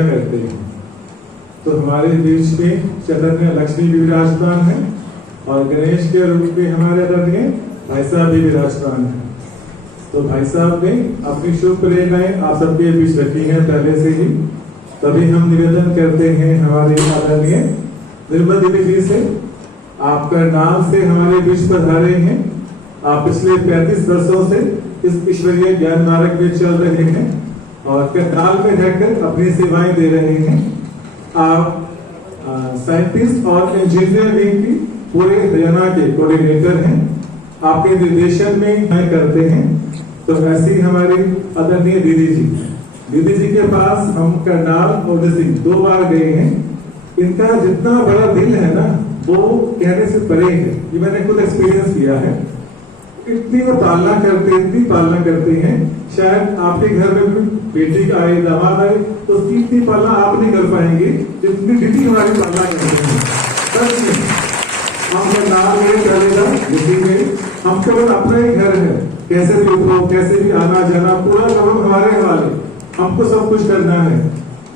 करते हैं। तो हमारे बीच में चैतन्य लक्ष्मी भी विराजमान है और गणेश के रूप में हमारे आदरणीय भाई साहब भी विराजमान है। तो भाई साहब ने अपनी शुभ प्रेरणाएं आप सबके बीच रखी हैं पहले से ही। तभी हम निवेदन करते हैं हमारे आदरणीय निर्मल दीदी जी से, आपका नाम से हमारे बीच पधारे हैं। आप पिछले 35 वर्षों से इस ईश्वरीय ज्ञान मार्ग में चल रहे हैं और करनाल में रहकर अपनी सेवाएं दे रहे हैं। आप साइंटिस्ट और इंजीनियरिंग की पूरे हरियाणा के कोऑर्डिनेटर हैं। आपके निर्देशन में करते हैं। तो ऐसी हमारी आदरणीय दीदी जी के पास हम करनाल और 2 बार गए हैं। इनका जितना बड़ा दिल है ना, वो कहने से परे है। ये मैंने खुद एक्सपीरियंस किया है। इतनी वो पालना करते हैं। शायद आपके घर में भी बेटी का आए, दामाद आए, तो उसकी इतनी पालना आप नहीं कर पाएंगे जितनी दीदी हमारी पालना करते हैं। हम करनाल में चलेगा दिल्ली में, हम केवल अपना ही घर है। कैसे भी उठो, कैसे भी आना जाना, पूरा काम हमारे हवाले। हमको सब कुछ करना है।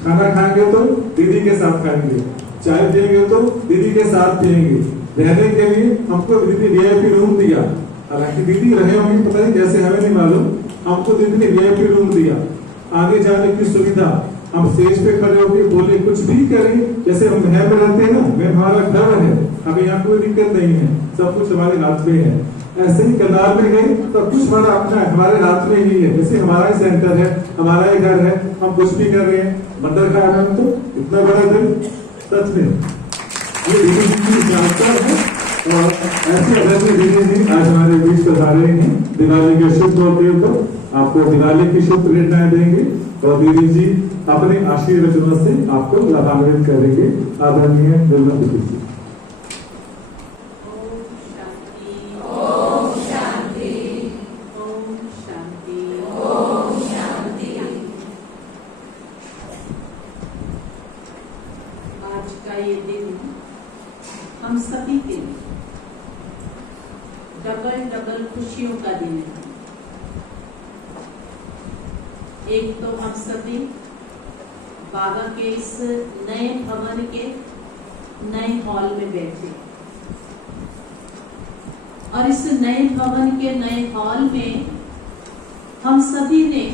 खाना खाएंगे तो दीदी के साथ खाएंगे, चाय पियेंगे तो दीदी के साथ पियेंगे। रहने के लिए हमको दीदी VIP रूम दिया। हालांकि दीदी रहे होंगे पता नहीं कैसे, हमें नहीं मालूम। हमको दीदी ने VIP रूम दिया, आने जाने की सुविधा। हम स्टेज पे खड़े होकर बोले, कुछ भी करें, जैसे हम महल में रहते हैं ना, मैं हमारा घर है, हमें यहाँ कोई दिक्कत नहीं है, सब कुछ हमारे हाथ में है। ऐसे ही करनाल में गए तो कुछ हमारा अपना है, हमारे हाथ में ही है। जैसे हमारा ही सेंटर है, हमारा ही घर है, हम कुछ भी कर रहे हैं। मंदिर का आनंद तो इतना बड़ा दिन, सच में ये दीदी की जानता है। और ऐसे अवैध दीदी जी आज हमारे बीच पधारे हैं। दिवाली के शुभ मौके पर आपको दिवाली की शुभ प्रेरणाएं देंगे और दीदी जी अपने आशीर्वचनों से आपको लाभान्वित करेंगे। आदरणीय निर्मल दीदी जी। ये दिन हम सभी के लिए डबल खुशियों का दिन है। एक तो हम सभी बाबा के इस नए भवन के नए हॉल में बैठे और इस नए भवन के नए हॉल में हम सभी ने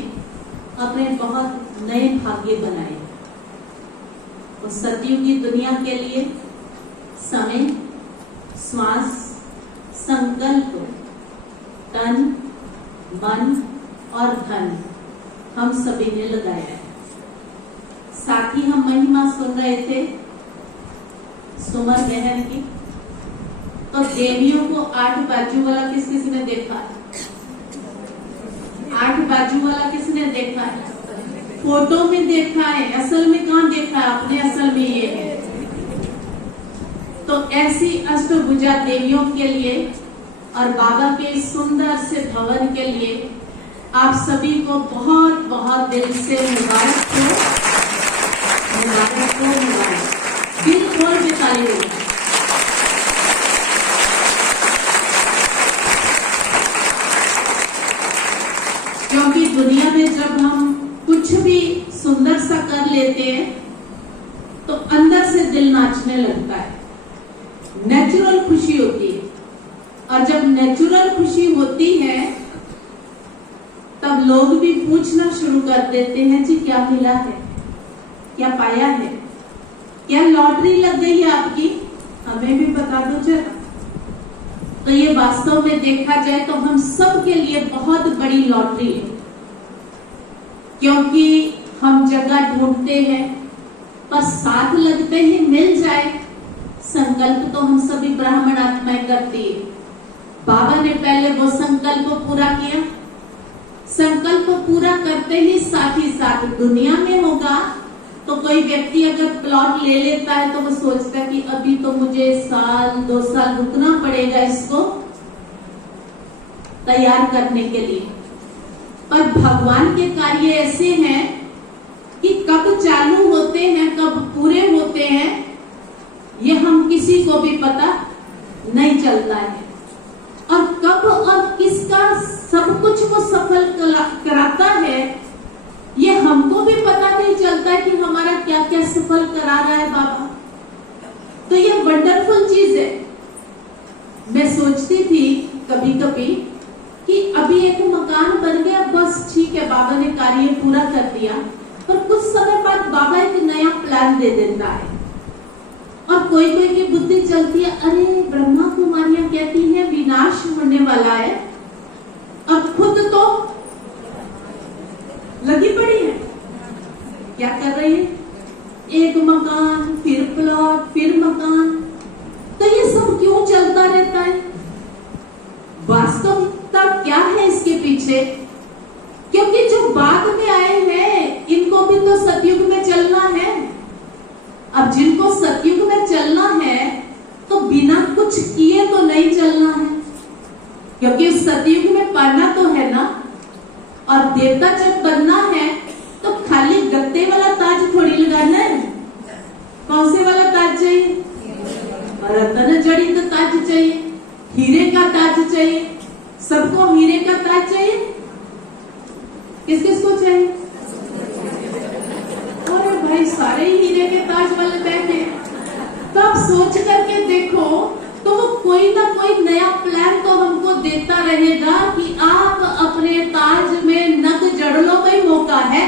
अपने बहुत नए भाग्य बनाए। और सदियों की दुनिया के लिए समय, श्वास, संकल्प, तन, मन और धन हम सभी ने लगाया है। साथ ही हम महिमा सुन रहे थे सुमन बहन की। तो देवियों को 8 बाजू वाला किसी ने देखा है? 8 बाजू वाला किसने देखा है? फोटो में देखा है, असल में कहाँ देखा है आपने? असल में ये है। तो ऐसी अष्टभुजा देवियों के लिए और बाबा के सुंदर से भवन के लिए आप सभी को बहुत बहुत दिल से मुबारक हो। दिल खोल के ताली हो। क्योंकि दुनिया में जब हम कुछ भी सुंदर सा कर लेते हैं तो अंदर से दिल नाचने लगता है। नेचुरल खुशी होती है। और जब नेचुरल खुशी होती है तब लोग भी पूछना शुरू कर देते हैं, जी क्या मिला है, क्या पाया है, क्या लॉटरी लग गई है आपकी, हमें भी बता दो जरा। तो ये वास्तव में देखा जाए तो हम सब के लिए बहुत बड़ी लॉटरी है। क्योंकि हम जगह ढूंढते हैं पर साथ लगते ही मिल जाए, संकल्प तो हम सभी ब्राह्मण आत्माएं करती है। बाबा ने पहले वो संकल्प पूरा किया। संकल्प पूरा करते ही साथ दुनिया में होगा। तो कोई व्यक्ति अगर प्लॉट ले लेता है तो वो सोचता है कि अभी तो मुझे 1-2 साल रुकना पड़ेगा इसको तैयार करने के लिए। पर भगवान के कार्य ऐसे हैं कि कब चालू होते हैं, कब पूरे होते हैं, ये हम किसी को भी पता नहीं चलता है। और कब और किसका सब कुछ वो सफल कराता है, ये हमको भी पता नहीं चलता है कि हमारा क्या क्या सफल करा रहा है बाबा। तो ये वंडरफुल चीज है। मैं सोचती थी कभी कभी कि अभी एक मकान बन गया, बस ठीक है, बाबा ने कार्य पूरा कर दिया, पर कुछ समय बाद बाबा एक नया प्लान दे देता है। और कोई कोई की बुद्धि चलती है, अरे ब्रह्मा कुमारियां कहती हैं विनाश होने वाला है, और खुद तो लगी पड़ी है। क्या कर रही है? एक मकान, फिर प्लॉट, फिर मकान। तो ये सब क्यों चलता रहता है? वास्तविकता क्या है इसके पीछे? क्योंकि जो बाद में आए हैं इनको भी तो सतयुग में चलना है। अब जिनको सतयुग में चलना है तो बिना कुछ किए तो नहीं चलना है, क्योंकि उस सतयुग में पाना तो है ना। और देवता जब बनना है तो खाली गत्ते वाला ताज थोड़ी लगाना है। कौन से वाला ताज चाहिए? रत्न जड़ित ताज चाहिए, हीरे का ताज चाहिए। सबको हीरे का ताज चाहिए? किस किस को चाहिए? अरे भाई सारे हीरे के ताज वाले बैठे। तो आप सोच करके देखो, तो वो कोई ना कोई नया प्लान तो हमको देता रहेगा कि आप अपने ताज में नग जड़ लो, कोई मौका है।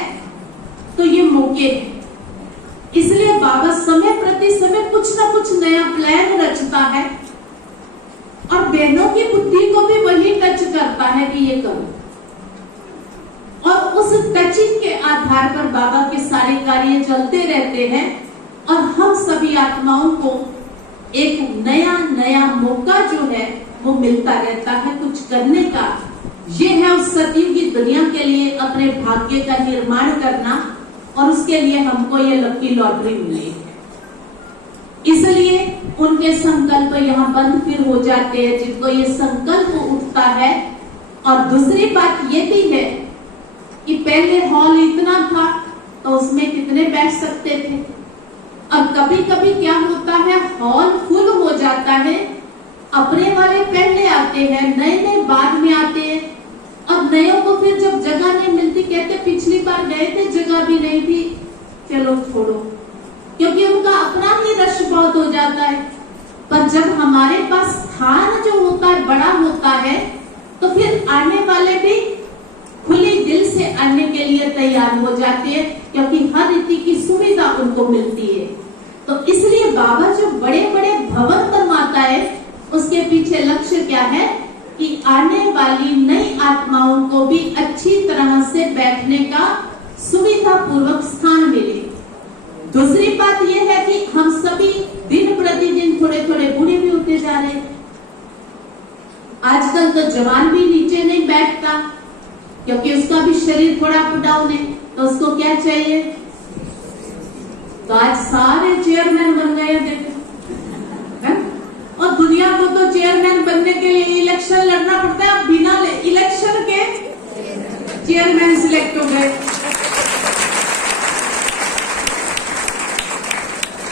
तो ये मौके हैं, इसलिए बाबा समय प्रति समय कुछ ना कुछ नया प्लान रचता है, और बहनों की बुद्धि को भी वही टच करता है कि ये करो। और उस टचिंग के आधार पर बाबा के सारे कार्य चलते रहते हैं, और हम सभी आत्माओं को एक नया नया मौका जो है वो मिलता रहता है कुछ करने का। ये है उस सतयुग की दुनिया के लिए अपने भाग्य का निर्माण करना, और उसके लिए हमको ये लकी लॉटरी मिली है। इसलिए उनके संकल्प यहाँ बंद फिर हो जाते हैं जिनको ये संकल्प उठता है। और दूसरी बात ये भी है कि पहले हॉल इतना था तो उसमें कितने बैठ सकते थे। अब कभी कभी क्या होता है, हॉल फुल हो जाता है, अपने वाले पहले आते हैं, नए नए बाद में आते हैं। अब नयों को फिर जब जगह नहीं मिलती, कहते पिछली बार गए थे जगह भी नहीं थी, चलो छोड़ो, क्योंकि उनका अपना ही रश बहुत हो जाता है। पर जब हमारे पास स्थान जो होता है बड़ा होता है, तो फिर आने वाले भी खुले दिल से आने के लिए तैयार हो जाते हैं, क्योंकि हर रीति की सुविधा उनको मिलती है। तो इसलिए बाबा जो बड़े बड़े भवन बनवाता है, उसके पीछे लक्ष्य क्या है कि आने वाली नई आत्माओं को भी अच्छी तरह से बैठने का सुविधा पूर्वक स्थान मिले। दूसरी बात यह है कि हम सभी दिन प्रतिदिन थोड़े थोड़े बूढ़े भी होते जा रहे हैं। आजकल तो जवान भी नीचे नहीं बैठता, क्योंकि उसका भी शरीर थोड़ा अप डाउन है, तो उसको क्या चाहिए? तो आज सारे चेयरमैन बन गए, देखो। और दुनिया को तो चेयरमैन बनने के लिए इलेक्शन लड़ना पड़ता है, अब बिना इलेक्शन के चेयरमैन सिलेक्ट हो गए।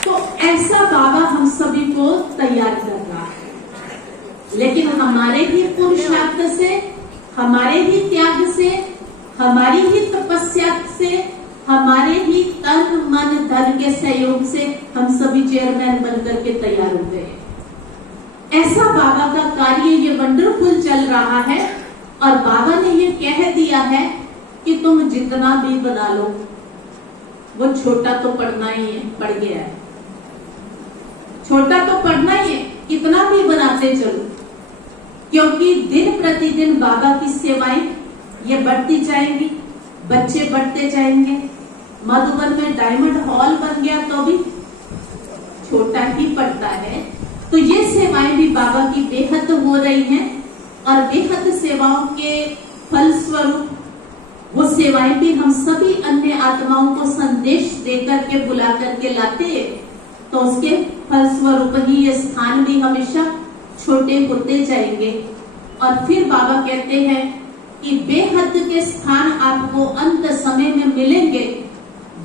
तो ऐसा बाबा हम सभी को तैयार कर रहा है, लेकिन हमारे ही पुरुषार्थ से, हमारे ही त्याग से, हमारी ही तपस्या से, हमारे ही तन मन धन के सहयोग से हम सभी चेयरमैन बनकर के तैयार हो गए। ऐसा बाबा का कार्य ये वंडरफुल चल रहा है। और बाबा ने ये कह दिया है कि तुम जितना भी बना लो, वो छोटा तो पढ़ना ही है, पड़ गया है, छोटा तो पढ़ना ही है, कितना भी बनाते चलो, क्योंकि दिन प्रतिदिन बाबा की सेवाएं ये बढ़ती जाएंगी, बच्चे बढ़ते जाएंगे। मधुबन में डायमंड हॉल बन गया तो भी छोटा ही पड़ता है। तो ये सेवाएं भी बाबा की बेहद हो रही हैं, और बेहद सेवाओं के फलस्वरूप वो सेवाएं भी हम सभी अन्य आत्माओं को संदेश देकर के बुला करके लाते हैं। तो उसके फलस्वरूप ही ये स्थान भी हमेशा छोटे होते जाएंगे। और फिर बाबा कहते हैं कि बेहद के स्थान आपको अंत समय में मिलेंगे।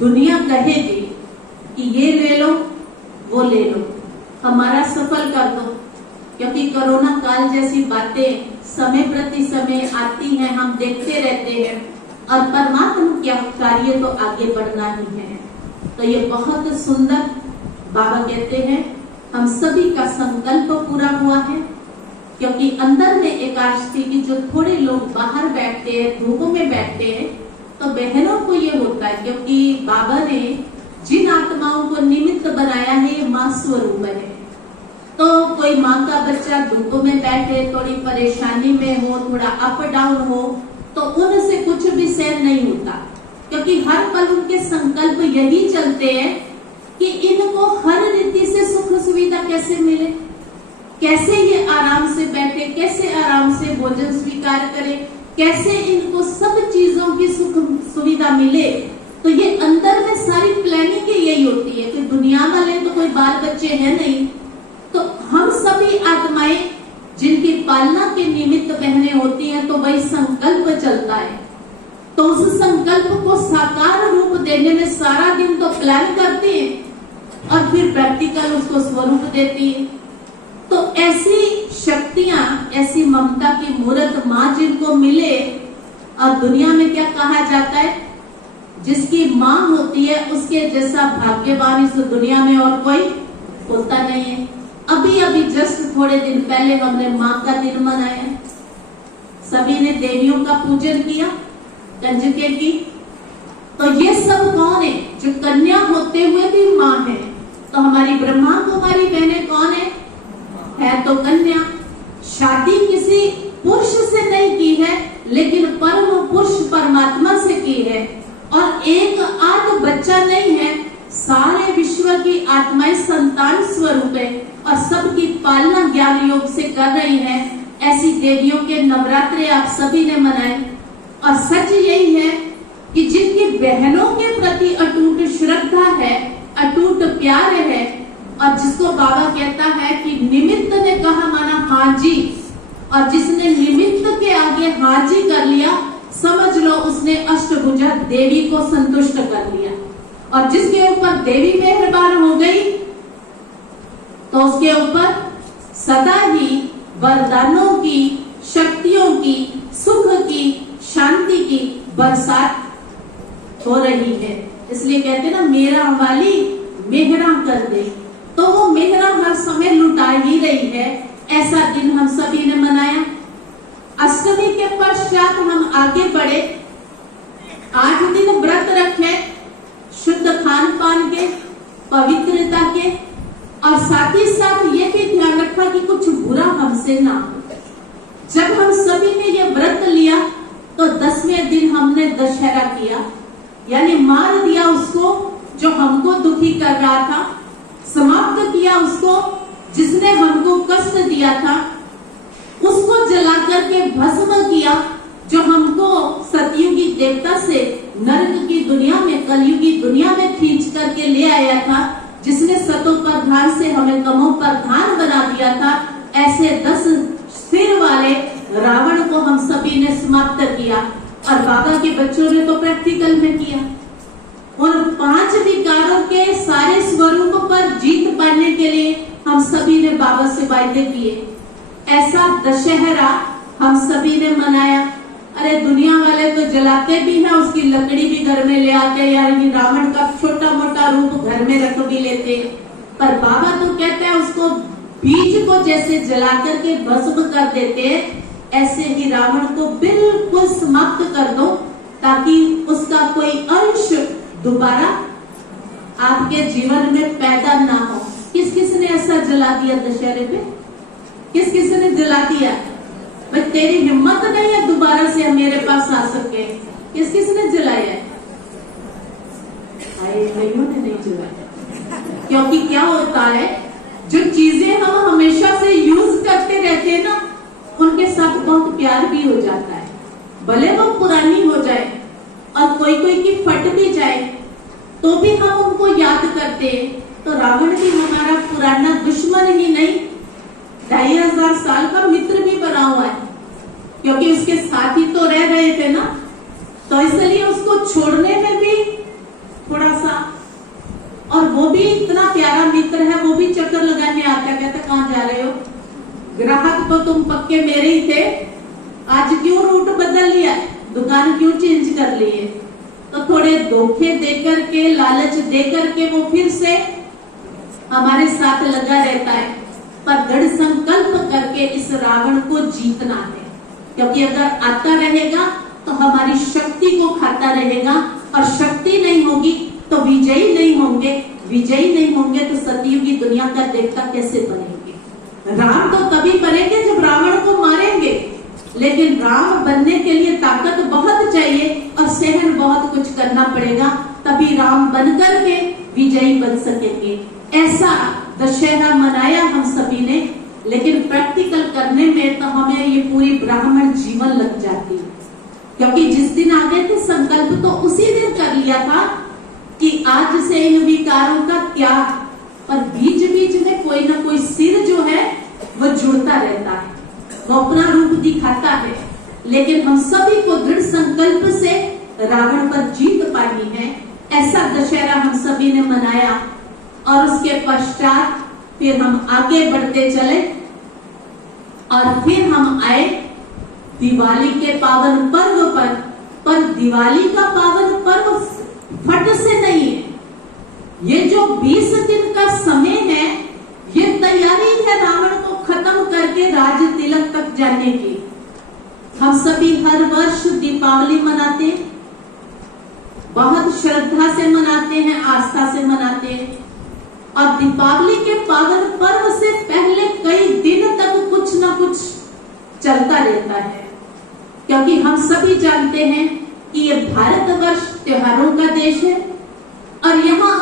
दुनिया कहेगी कि ये ले लो, वो ले लो, हमारा सफल कर दो, क्योंकि कोरोना काल जैसी बातें समय प्रति समय आती हैं, हम देखते रहते हैं। और परमात्मा के कार्य तो आगे बढ़ना ही है। तो ये बहुत सुंदर बाबा कहते हैं हम सभी का संकल्प पूरा हुआ है, क्योंकि अंदर में एक आश थी कि जो थोड़े लोग बाहर बैठते हैं, धूपों में बैठते हैं, तो बहनों को ये होता है क्योंकि बाबा ने जिन आत्माओं को निमित्त बनाया है ये माँ स्वरूप है। तो कोई माँ का बच्चा धूप में बैठे, थोड़ी परेशानी में हो, थोड़ा अप डाउन हो, तो उनसे कुछ भी सहन नहीं होता, क्योंकि हर पल उनके संकल्प यही चलते हैं कि इनको हर रीति से सुख सुविधा कैसे मिले, कैसे ये आराम से बैठे, कैसे आराम से भोजन स्वीकार करे, कैसे इनको सब चीजों की सुख सुविधा मिले। तो ये अंदर में सारी प्लानिंग यही होती है कि दुनिया वाले तो कोई बाल बच्चे हैं नहीं, तो हम सभी आत्माएं जिनकी पालना के निमित्त बहनें होती हैं, तो वही संकल्प चलता है। तो उस संकल्प को साकार रूप देने में सारा दिन तो प्लान करती है और फिर प्रैक्टिकल उसको स्वरूप देती है। तो ऐसी शक्तियां, ऐसी ममता की मूर्त माँ जिनको मिले, और दुनिया में क्या कहा जाता है, जिसकी माँ होती है उसके जैसा भाग्यवान इस दुनिया में और कोई होता नहीं है। अभी अभी जस्ट थोड़े दिन पहले हमने माँ का दिन मनाया, सभी ने देवियों का पूजन किया, कंजके की। तो ये सब कौन है? जो कन्या होते हुए भी माँ है। तो हमारी ब्रह्मा कुमारी बहनें कौन है तो कन्या। शादी किसी पुरुष से नहीं की है, लेकिन परम पुरुष परमात्मा से की है। और एक आध बच्चा नहीं है, सारे विश्व की आत्माएं संतान स्वरूप है और सबकी पालना ज्ञान योग से कर रही है। ऐसी देवियों के नवरात्रे आप सभी ने मनाए। और सच यही है कि जिनकी बहनों के प्रति अटूट श्रद्धा है, अटूट प्यार है, और जिसको बाबा कहता है कि निमित्त ने कहा माना हाँ जी, और जिसने निमित्त के आगे हाँ जी कर लिया, समझ लो उसने अष्टभुजा देवी को संतुष्ट कर लिया। और जिसके ऊपर देवी मेहरबान हो गई, तो उसके ऊपर सदा ही वरदानों की, शक्तियों की, सुख की, शांति की बरसात हो रही है। इसलिए कहते हैं ना, मेरा वाली मेहरा कर दे। तो वो मेहरा हर समय लुटा ही रही है। ऐसा दिन हम सभी ने मनाया। अष्टमी के पश्चात हम आगे बढ़े, 8 दिन व्रत रखे, शुद्ध खान पान के, पवित्रता के, और साथ ही साथ ये भी ध्यान रखा कि कुछ बुरा हमसे ना हो। जब हम सभी ने ये व्रत लिया, तो 10वें दिन हमने दशहरा किया, यानी मार दिया उसको जो हमको दुखी कर रहा था, समाप्त किया उसको जिसने हमको कष्ट दिया था, उसको जला करके भस्म किया जो हमको सतयुगी देवता से नरक की दुनिया में, कलयुगी दुनिया में खींच करके ले आया था, जिसने सतो प्रधान से हमें तमो प्रधान बना दिया था। ऐसे 10 सिर वाले रावण को हम सभी ने समाप्त किया। और बाबा के बच्चों ने तो प्रैक्टिकल में किया। और 5 विकारों के सारे स्वरूप पर जीत पाने के लिए हम सभी ने बाबा से वायदे किए। ऐसा दशहरा हम सभी ने मनाया। अरे दुनिया वाले तो जलाते भी हैं, उसकी लकड़ी भी घर में ले आते हैं, यानी रावण का छोटा मोटा रूप घर में रख भी लेते। पर बाबा तो कहते हैं उसको बीज को जैसे जला करके भस्म कर देते हैं, ऐसे ही रावण को बिल्कुल समाप्त कर दो, ताकि उसका कोई अंश दोबारा आपके जीवन में पैदा ना हो। किस किस ने ऐसा जला दिया दशहरे पे? किस किस ने जला दिया? भाई तेरी हिम्मत नहीं है दोबारा से मेरे पास आ सके। किस किस ने जलाया? कईयों ने नहीं जलाया। क्योंकि क्या होता है, जो चीजें हम हमेशा से यूज करते रहते हैं ना, उनके साथ बहुत प्यार भी हो जाता है। भले वो पुरानी हो जाए और कोई कोई की फट भी जाए, तो भी हम उनको याद करते हैं। तो रावण भी हमारा पुराना दुश्मन ही नहीं, 2500 साल का मित्र भी बना हुआ है, क्योंकि उसके साथ ही तो रह रहे थे ना। तो इसलिए उसको छोड़ने में भी थोड़ा सा, और वो भी इतना प्यारा मित्र है, वो भी चक्कर लगाने आता, कहता कहाँ जा रहे हो? ग्राहक तो तुम पक्के मेरे ही थे, आज क्यों रूट बदल लिया? दुकान क्यों चेंज कर ली है? तो थोड़े धोखे देकर के, लालच देकर के वो फिर से हमारे साथ लगा रहता है। पर दृढ़ संकल्प करके इस रावण को जीतना है, क्योंकि अगर आता रहेगा तो हमारी शक्ति को खाता रहेगा, और शक्ति नहीं होगी तो विजयी नहीं होंगे, विजयी नहीं होंगे तो सतयुगी दुनिया का देवता कैसे बनेंगे? राम तो तभी बनेंगे जब रावण को मारेंगे, लेकिन राम बनने के लिए ताकत बहुत चाहिए और सहन बहुत कुछ करना पड़ेगा, तभी राम बनकर के विजयी बन सकेंगे। ऐसा दशहरा मनाया हम सभी ने, लेकिन प्रैक्टिकल करने में तो हमें ये पूरी ब्राह्मण जीवन लग जाती है, क्योंकि जिस दिन आ गए थे संकल्प तो उसी दिन कर लिया था कि आज से इन विकारों का त्याग, पर बीच बीच में कोई ना कोई सिर जो है वो जुड़ता रहता है, वो अपना रूप दिखाता है। लेकिन हम सभी को दृढ़ संकल्प से रावण पर जीत पानी है। ऐसा दशहरा हम सभी ने मनाया, और उसके पश्चात फिर हम आगे बढ़ते चले, और फिर हम आए दिवाली के पावन पर्व पर दिवाली का पावन पर्व फट से नहीं है। ये जो 20 दिन का समय है, ये तैयारी है रावण को खत्म करके राज तिलक तक जाने की। हम सभी हर वर्ष दीपावली मनाते हैं, बहुत श्रद्धा से मनाते हैं, आस्था से मनाते हैं, और दीपावली के पावन पर्व से पहले कई दिन तक कुछ न कुछ चलता रहता है, क्योंकि हम सभी जानते हैं कि ये भारतवर्ष त्योहारों का देश है, और यहाँ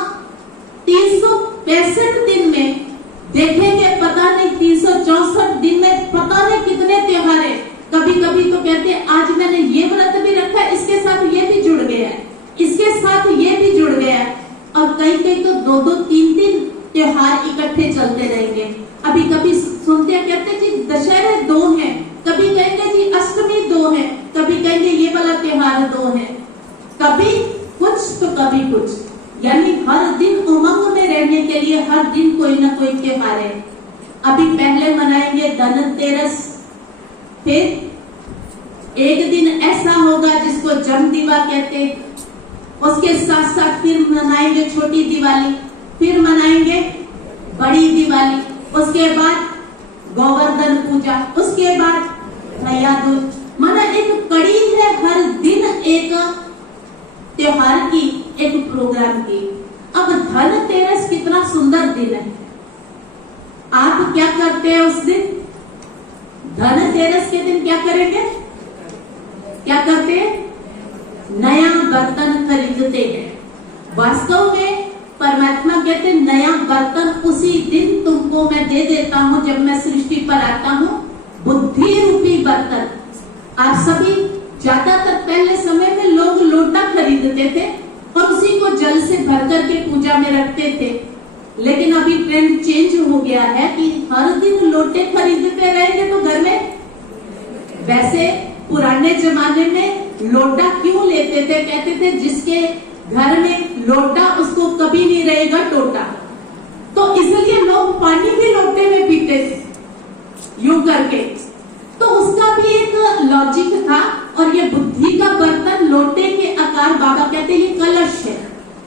365 दिन में देखेंगे, पता नहीं 364 दिन में पता नहीं कितने त्योहार है। कभी कभी तो कहते हैं आज मैंने ये व्रत भी रखा है, इसके साथ ये भी जुड़ गया है, इसके साथ ये भी जुड़ गया है, और कई कई तो 2-2, 3-3 त्योहार इकट्ठे चलते रहेंगे। अभी कभी सुनते हैं, कहते जी दशहरे 2 हैं, कभी कहेंगे जी अष्टमी 2 है, कभी कहेंगे ये वाला त्योहार 2 है, कभी कुछ तो कभी कुछ, यानी हर दिन उमंग में रहने के लिए हर दिन कोई ना कोई त्योहार है। अभी पहले मनाएंगे धनतेरस, फिर एक दिन ऐसा होगा जिसको जम दिवा कहते हैं, उसके साथ साथ फिर मनाएंगे छोटी दिवाली, फिर मनाएंगे बड़ी दिवाली, उसके बाद गोवर्धन पूजा, उसके बाद भैया दूज। माना एक कड़ी है हर दिन एक त्योहार की, एक प्रोग्राम की। अब धनतेरस कितना सुंदर दिन है, आप क्या करते हैं उस दिन? धनतेरस के दिन क्या करेंगे? क्या करते हैं? नया बर्तन खरीदते हैं। वास्तव में परमात्मा कहते हैं नया बर्तन उसी दिन तुमको मैं दे देता हूँ जब मैं सृष्टि पर आता हूँ, बुद्धि रूपी बर्तन। आप सभी ज्यादातर पहले समय में लोग लोटा खरीदते थे और उसी को जल से भर करके पूजा में रखते थे, लेकिन अभी ट्रेंड चेंज हो गया है कि हर दिन लोटे खरीदते रहेंगे तो घर में। वैसे पुराने जमाने में लोटा क्यों लेते थे? कहते थे जिसके घर में लोटा उसको कभी नहीं रहेगा टोटा, तो इसलिए लोग पानी भी लोटे में पीते थे यूं करके। तो उसका भी एक लॉजिक था, और ये बुद्धि का बर्तन लोटे के आकार, बाबा कहते हैं ये कलश है,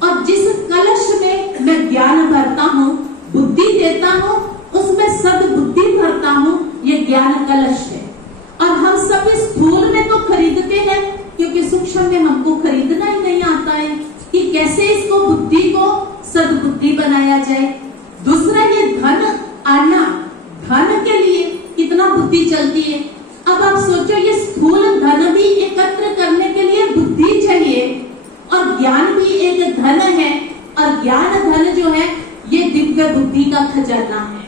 और जिस कलश में मैं ज्ञान भरता हूँ, बुद्धि देता हूँ, उसमें सद्बुद्धि भरता हूँ, ये ज्ञान कलश है। और हम सब स्थूल में तो खरीदते हैं क्योंकि सूक्ष्म में हमको खरीदना ही नहीं आता है कि कैसे इसको बुद्धि को सद्बुद्धि बनाया जाए। दूसरा ये धन आना, धन के लिए कितना बुद्धि चलती है। अब आप सोचो ये स्थूल धन भी एकत्र करने के लिए बुद्धि चाहिए, और ज्ञान भी एक धन है, और ज्ञान धन जो है ये दिव्य बुद्धि का खजाना है।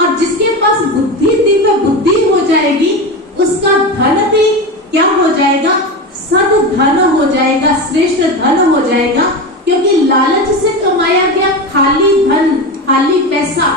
और जिसके पास बुद्धि दिव्य बुद्धि हो जाएगी, उसका धन भी क्या हो जाएगा? सद धन हो जाएगा, श्रेष्ठ धन हो जाएगा, क्योंकि लालच से कमाया गया खाली धन, खाली पैसा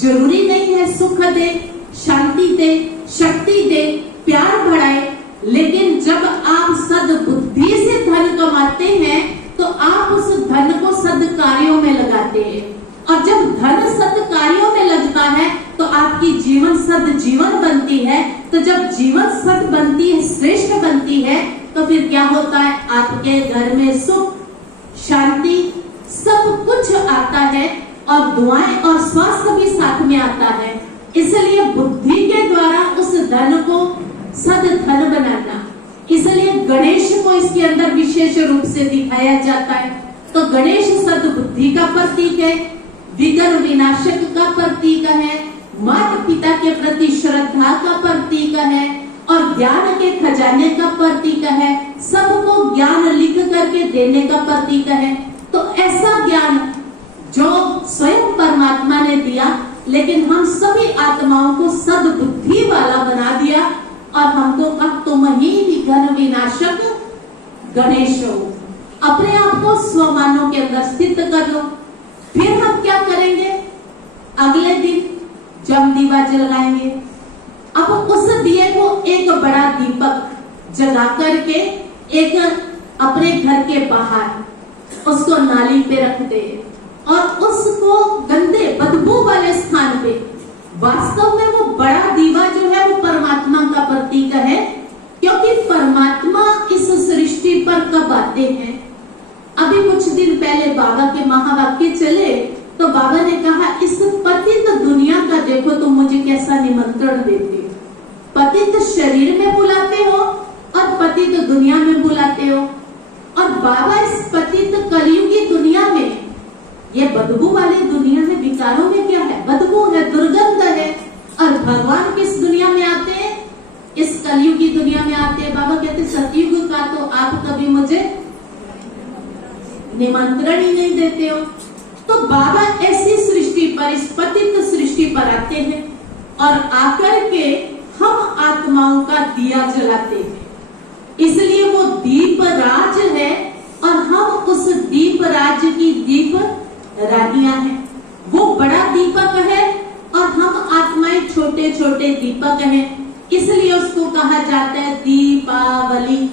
जरूरी नहीं है सुख दे, शांति दे, शक्ति दे, प्यार बढ़ाए, लेकिन जब आप सद्बुद्धि से धन कमाते हैं तो आप उस धन को सद्कार्यों में लगाते हैं, और जब धन सद्कार्यों में लगता है तो आपकी जीवन सद जीवन बनती है। तो जब जीवन सद बनती है, श्रेष्ठ बनती है, तो फिर क्या होता है, आपके घर में सुख शांति सब कुछ आता है और दुआएं और स्वास्थ्य भी साथ में आता है। इसलिए बुद्धि के द्वारा उस धन को सद धन बनाना, इसलिए गणेश को इसके अंदर विशेष रूप से दिखाया जाता है। तो गणेश सद बुद्धि का प्रतीक है, विघ्न विनाशक का प्रतीक है, माता पिता के प्रति श्रद्धा का प्रतीक है और ज्ञान के खजाने का प्रतीक है, सबको ज्ञान लिख करके देने का प्रतीक है। तो ऐसा ज्ञान जो स्वयं परमात्मा ने दिया, लेकिन हम सभी आत्माओं को सद्बुद्धि वाला बना दिया और हमको कहा तुम ही विघ्न विनाशक गणेश हो। अपने आप को स्वमानों के अंदर स्थित कर लो। फिर हम क्या करेंगे, अगले दिन जब दीवा जलाएंगे, अब उस दिए को एक बड़ा दीपक जला करके एक अपने घर के बाहर उसको नाली पे रख दे और उसको गंदे बदबू वाले स्थान पे, वास्तव में वो बड़ा दीवा जो है वो परमात्मा का प्रतीक है, क्योंकि परमात्मा इस सृष्टि पर कब आते हैं। अभी कुछ दिन पहले बाबा के महावाक्य चले तो बाबा ने कहा इस पतित दुनिया का देखो तुम मुझे कैसा निमंत्रण देते हो, पतित शरीर में बुलाते हो और पतित दुनिया में बुलाते हो। और बाबा इस पतित कलयुगी दुनिया में, ये बदबू वाली दुनिया में, विकारों में क्या है, बदबू है, दुर्गंध है। और भगवान किस दुनिया में आते हैं, इस कलयुगी दुनिया में आते हैं। बाबा कहते सतयुग का तो आप कभी मुझे निमंत्रण ही नहीं देते हो। तो बाबा ऐसी सृष्टि पर, इस पतित सृष्टि पर आते हैं और आकर के हम आत्माओं का दिया जलाते हैं। इसलिए वो दीप राज है और हम उस दीप राज की दीप रानियां हैं। वो बड़ा दीपक है और हम आत्माएं छोटे छोटे दीपक हैं, इसलिए उसको कहा जाता है दीपावली,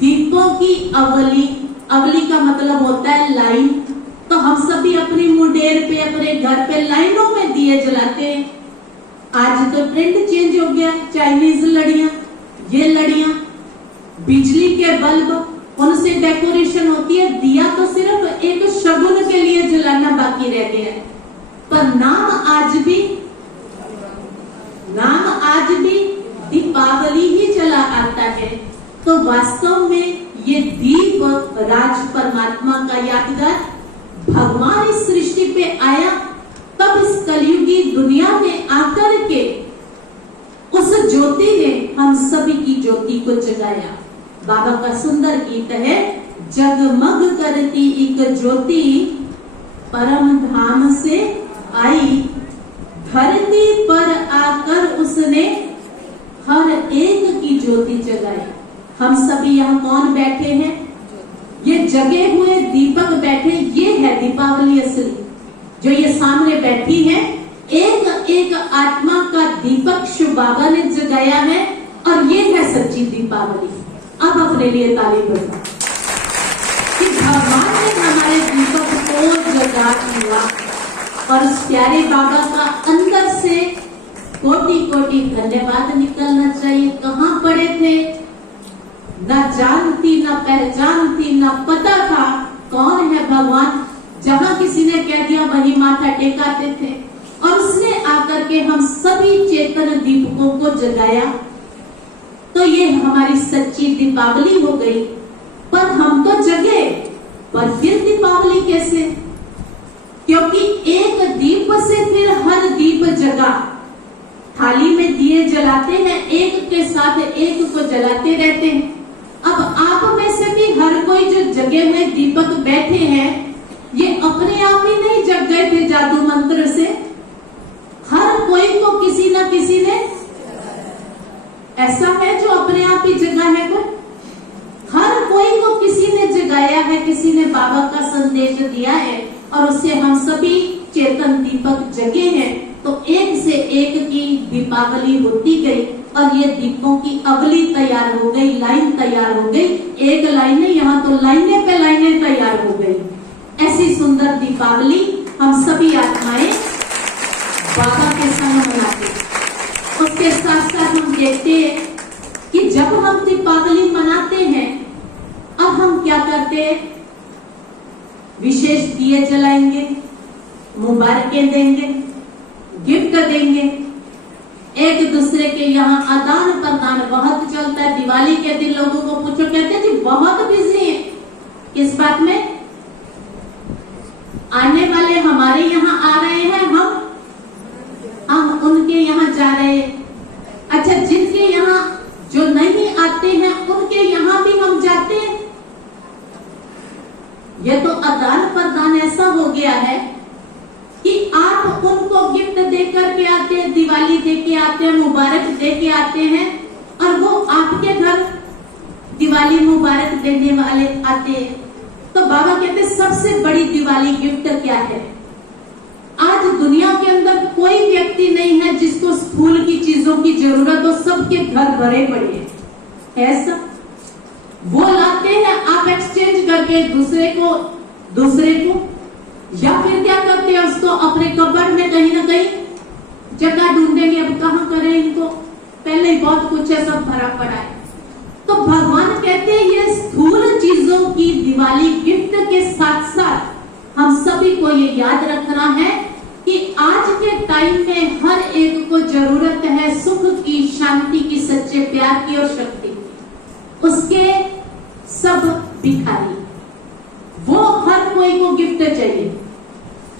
दीपों की अवली। अवली का मतलब होता है लाइन। तो हम सभी अपनी मुंडेर पे, अपने घर पे लाइनों में दिए जलाते हैं। आज तो ट्रेंड चेंज हो गया, चाइनीज लड़ियां, ये लड़ियां, बिजली के बल्ब, उनसे डेकोरेशन होती है। दिया तो सिर्फ एक शगुन के लिए जलाना बाकी रह गया है, पर नाम आज भी दीपावली ही चला आता है। तो वास्तव में ये दीप राज परमात्मा का यादगार, भगवान इस सृष्टि पे आया तब इस कलयुगी दुनिया में आकर के उस ज्योति ने हम सभी की ज्योति को जगाया। बाबा का सुंदर गीत है, जगमग करती एक ज्योति परम धाम से आई, धरती पर आकर उसने हर एक की ज्योति जगाई। हम सभी यहाँ कौन बैठे हैं, ये जगे हुए दीपक बैठे, ये है दीपावली असली। जो ये सामने बैठी है, एक एक आत्मा का दीपक शिव बाबा ने जगाया है और ये है सच्ची दीपावली। अब अपने लिए ताली बजाओ कि भगवान ने हमारे दीपक को जगा दिया। और उस प्यारे बाबा का अंदर से कोटि कोटि धन्यवाद निकलना चाहिए। कहाँ पड़े थे, न जानती, न पहचानती, न पता था कौन है भगवान। जहाँ किसी ने कह दिया वही माथा टेकाते थे और उसने आकर के हम सभी चेतन दीपकों को जगाया। तो ये हमारी सच्ची दीपावली हो गई। पर हम तो जगे, पर फिर दीपावली कैसे, क्योंकि एक दीप से फिर हर दीप जगा। थाली में दिए जलाते हैं, एक के साथ एक को जलाते रहते हैं। अब आप में से भी हर कोई जो जगे हुए दीपक बैठे हैं, ये अपने आप ही नहीं जग गए थे जादू मंत्र से। हर कोई को किसी न किसी ने, ऐसा है जो अपने आप ही जगा है कोई, हर कोई को किसी ने जगाया है, किसी ने बाबा का संदेश दिया है और उससे हम सभी चेतन दीपक जगे हैं। तो एक से एक की दीपावली होती गई और ये दीपों की अवली तैयार हो गई, लाइन तैयार हो गई। एक लाइन, यहाँ तो लाइनें पे लाइनें तैयार हो गई। ऐसी सुंदर दीपावली हम सभी आत्माएं बाबा के संग मनाते। उसके साथ साथ हम देखते हैं कि जब हम दीपावली मनाते हैं अब हम क्या करते हैं, विशेष दिए जलाएंगे, मुबारकें देंगे, गिफ्ट देंगे, एक दूसरे के यहाँ आदान प्रदान बहुत चलता है। दिवाली के दिन लोगों को पूछो, कहते हैं जी बहुत बिजी है किस बात में, आने वाले हमारे यहाँ आ रहे हैं, हम उनके यहाँ जा रहे हैं। अच्छा, जिनके यहाँ जो नहीं आते हैं उनके यहाँ भी हम जाते हैं। ये तो आदान प्रदान ऐसा हो गया है कि आप उनको गिफ्ट देकर के आते हैं, दिवाली दे के आते हैं, मुबारक दे के आते हैं, और वो आपके घर दिवाली मुबारक देने वाले आते हैं। तो बाबा कहते सबसे बड़ी दिवाली गिफ्ट क्या है? आज दुनिया के अंदर कोई व्यक्ति नहीं है जिसको स्थूल की चीजों की जरूरत हो, सबके घर भरे पड़े हैं, ऐसा वो लाते हैं, आप एक्सचेंज करके दूसरे को, या फिर क्या करते हैं, उसको अपने कबर्ड में कहीं ना कहीं जगह ढूंढेंगे, अब कहाँ करें इनको, पहले ही बहुत कुछ है, सब भरा पड़ा है। तो भगवान कहते हैं ये स्थूल चीजों की दिवाली गिफ्ट के साथ साथ हम सभी को ये याद रखना है कि आज के टाइम में हर एक को जरूरत है सुख की, शांति की, सच्चे प्यार की और शक्ति की। उसके सब भिखारी, वो हर कोई को गिफ्ट चाहिए,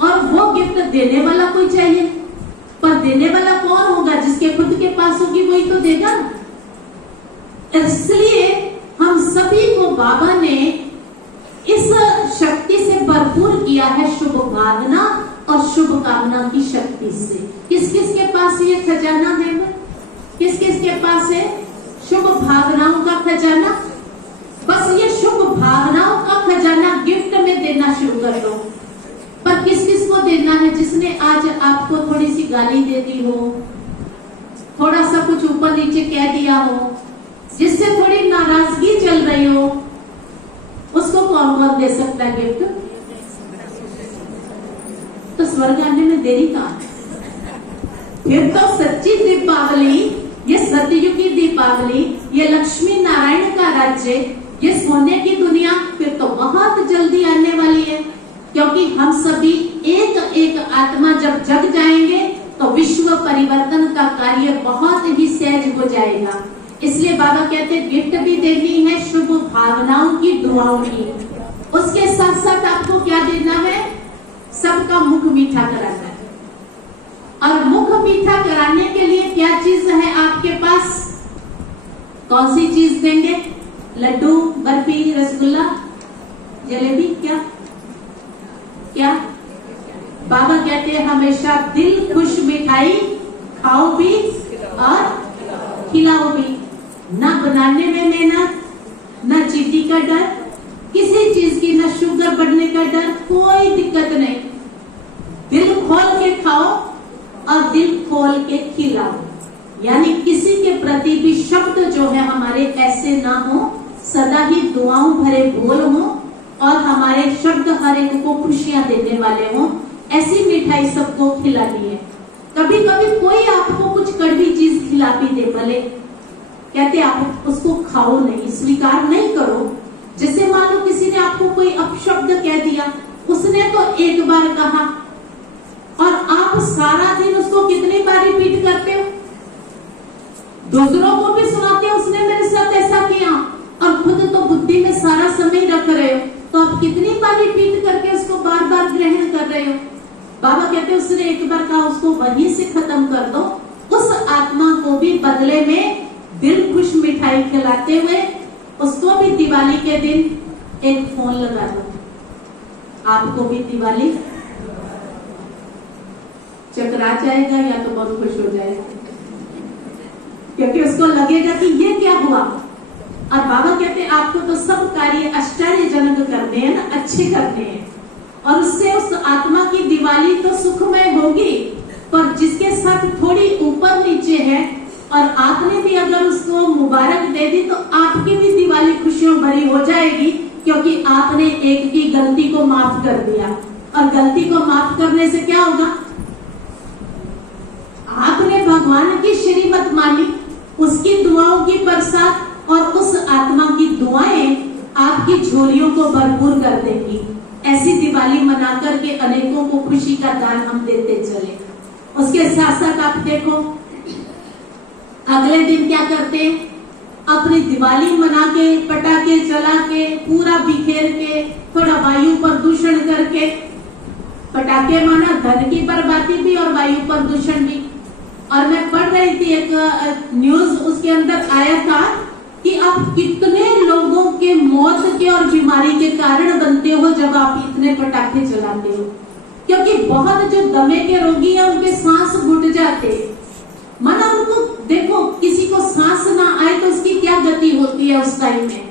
और वो गिफ्ट देने वाला कोई चाहिए, पर देने वाला कौन होगा? जिसके खुद के पास होगी वही तो देगा। इसलिए हम सभी को बाबा ने इस शक्ति से भरपूर किया है, शुभ भावना और शुभ कामना की शक्ति से। किस किस के पास ये खजाना है? किस किस के पास है शुभ भावनाओं का खजाना? बस ये शुभ भावनाओं का खजाना गिफ्ट में देना शुरू कर दो। पर किस किस को देना है? जिसने आज आपको थोड़ी सी गाली दे दी हो, थोड़ा सा कुछ ऊपर नीचे कह दिया हो, जिससे थोड़ी नाराजगी चल रही हो, उसको कौन कौन दे सकता है गिफ्ट? तो स्वर्ग आने में देरी कहाँ? फिर तो सच्ची दीपावली, ये सतयुग की दीपावली, ये लक्ष्मी नारायण का राज्य, ये सोने की दुनिया फिर तो बहुत जल्दी आने वाली है। क्योंकि हम सभी एक एक आत्मा जब जग जाएंगे तो विश्व परिवर्तन का कार्य बहुत ही सहज हो जाएगा। इसलिए बाबा कहते हैं गिफ्ट भी देनी है शुभ भावनाओं की, दुआओं की, उसके साथ साथ आपको क्या देना है? सबका मुख मीठा कराना है। और मुख मीठा कराने के लिए क्या चीज है आपके पास? कौन सी चीज देंगे? लड्डू, बर्फी, रसगुल्ला, जलेबी, क्या? बाबा कहते हैं हमेशा दिल खुश मिठाई खाओ भी और खिलाओ भी। ना बनाने में मेहनत, ना चीटी का डर, किसी चीज की ना शुगर बढ़ने का डर, कोई दिक्कत नहीं। दिल खोल के खाओ और दिल खोल के खिलाओ। यानी किसी के प्रति भी शब्द जो है हमारे ऐसे ना हो, सदा ही दुआओं भरे बोल हो, और हमारे शब्द हर एक को खुशियां देने वाले हों। ऐसी मिठाई सबको खिलानी है। कभी कभी कोई आपको कुछ कड़वी चीज खिला भी दे, भले कहते आप उसको खाओ नहीं, स्वीकार नहीं करो। जैसे मान लो किसी ने आपको कोई अपशब्द कह दिया, उसने तो एक बार कहा और आप सारा दिन उसको कितनी बार रिपीट करते हो, दूसरों को भी सुनाते हो उसने मेरे साथ ऐसा किया, और खुद तो बुद्धि में सारा समय रख रहे हो, तो आप कितनी बार रिपीट करके उसको बार बार ग्रहण कर रहे हो। बाबा कहते उसने एक बार कहा, उसको वहीं से खत्म कर दो। उस आत्मा को भी बदले में दिल खुश मिठाई खिलाते हुए उसको भी दिवाली के दिन एक फोन लगा दो। आपको भी दिवाली चकरा जाएगा या तो बहुत खुश हो जाएगा, क्योंकि उसको लगेगा कि ये क्या हुआ। और बाबा कहते हैं आपको तो सब कार्य आश्चर्यजनक करने हैं ना, अच्छे करने हैं, और उससे उस आत्मा की दिवाली तो सुखमय होगी। पर जिसके साथ थोड़ी ऊपर नीचे है और आपने भी अगर उसको मुबारक दे दी तो आपकी भी दिवाली खुशियों भरी हो जाएगी, क्योंकि आपने एक की गलती को माफ कर दिया। और गलती को माफ करने से क्या होगा? आपने भगवान की श्रीमत मानी, उसकी दुआओं की प्रसाद और उस आत्मा की दुआएं आपकी झोलियों को भरपूर कर देंगी। ऐसी दिवाली मना करके अनेकों को खुशी का दान हम देते चले। उसके साथ साथ आप देखो अगले दिन क्या करते हैं, अपनी दिवाली मना के पटाखे जला के पूरा बिखेर के थोड़ा वायु प्रदूषण करके, पटाखे माना धन की बर्बादी भी और वायु प्रदूषण भी। और मैं पढ़ रही थी एक न्यूज, उसके अंदर आया था कि आप कितने लोगों के मौत के और बीमारी के कारण बनते हो जब आप इतने पटाखे जलाते हो। क्योंकि बहुत जो दमे के रोगी हैं उनके सांस घुट जाते, माना उनको देखो किसी को सांस ना आए तो उसकी क्या गति होती है उस टाइम में।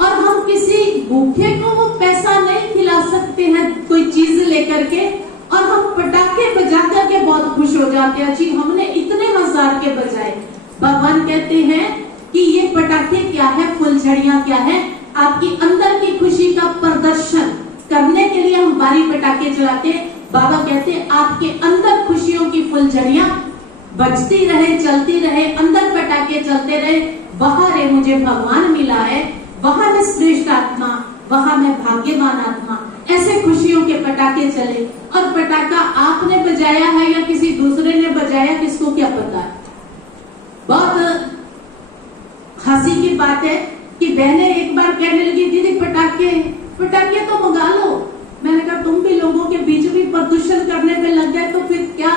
और हम किसी भूखे को वो पैसा नहीं खिला सकते हैं कोई चीज लेकर के, और हम पटाखे बजा करके बहुत खुश हो जाते हैं, जी हमने इतने हजार के बजाए। भगवान कहते हैं कि ये पटाखे क्या है, फुलझड़ियां क्या है, आपकी अंदर की खुशी का प्रदर्शन करने के लिए हम बारी पटाखे जलाते हैं। बाबा कहते हैं आपके अंदर खुशियों की फुलझड़ियां बजती रहे, चलती रहे, अंदर पटाखे चलते रहे। वहां रे मुझे भगवान मिला है, वहां मैं श्रेष्ठ आत्मा, वहां मैं भाग्यवान आत्मा। ऐसे खुशियों के पटाखे चले। और पटाखा आपने बजाया है या किसी दूसरे ने बजाया, किसको क्या पता है। बहुत हंसी की बात है कि बहने एक बार कहने लगी दीदी पटाखे तो मंगा लो। मैंने कहा तुम भी लोगों के बीच भी प्रदूषण करने में लग गए तो फिर क्या,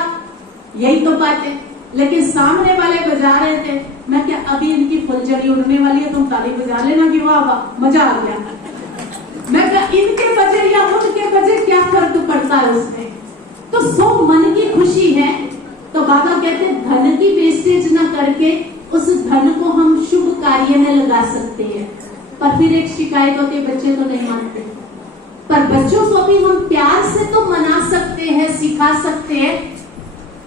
यही तो बात है। लेकिन सामने वाले बजा रहे थे, मैं क्या अभी इनकी फुलझड़ी उड़ने वाली है, तुम ताली बजा लेना कि वाह वाह मजा आ गया। मैं क्या इनके बजे या उनके बजे क्या फर्क पड़ता है उसमें। तो सो मन की खुशी है। तो बाबा कहते धन की वेस्टेज न करके उस धन को हम शुभ कार्य में लगा सकते हैं। पर फिर एक शिकायत होती है, बच्चे तो नहीं मानते। पर बच्चों को भी हम प्यार से तो मना सकते हैं, सिखा सकते हैं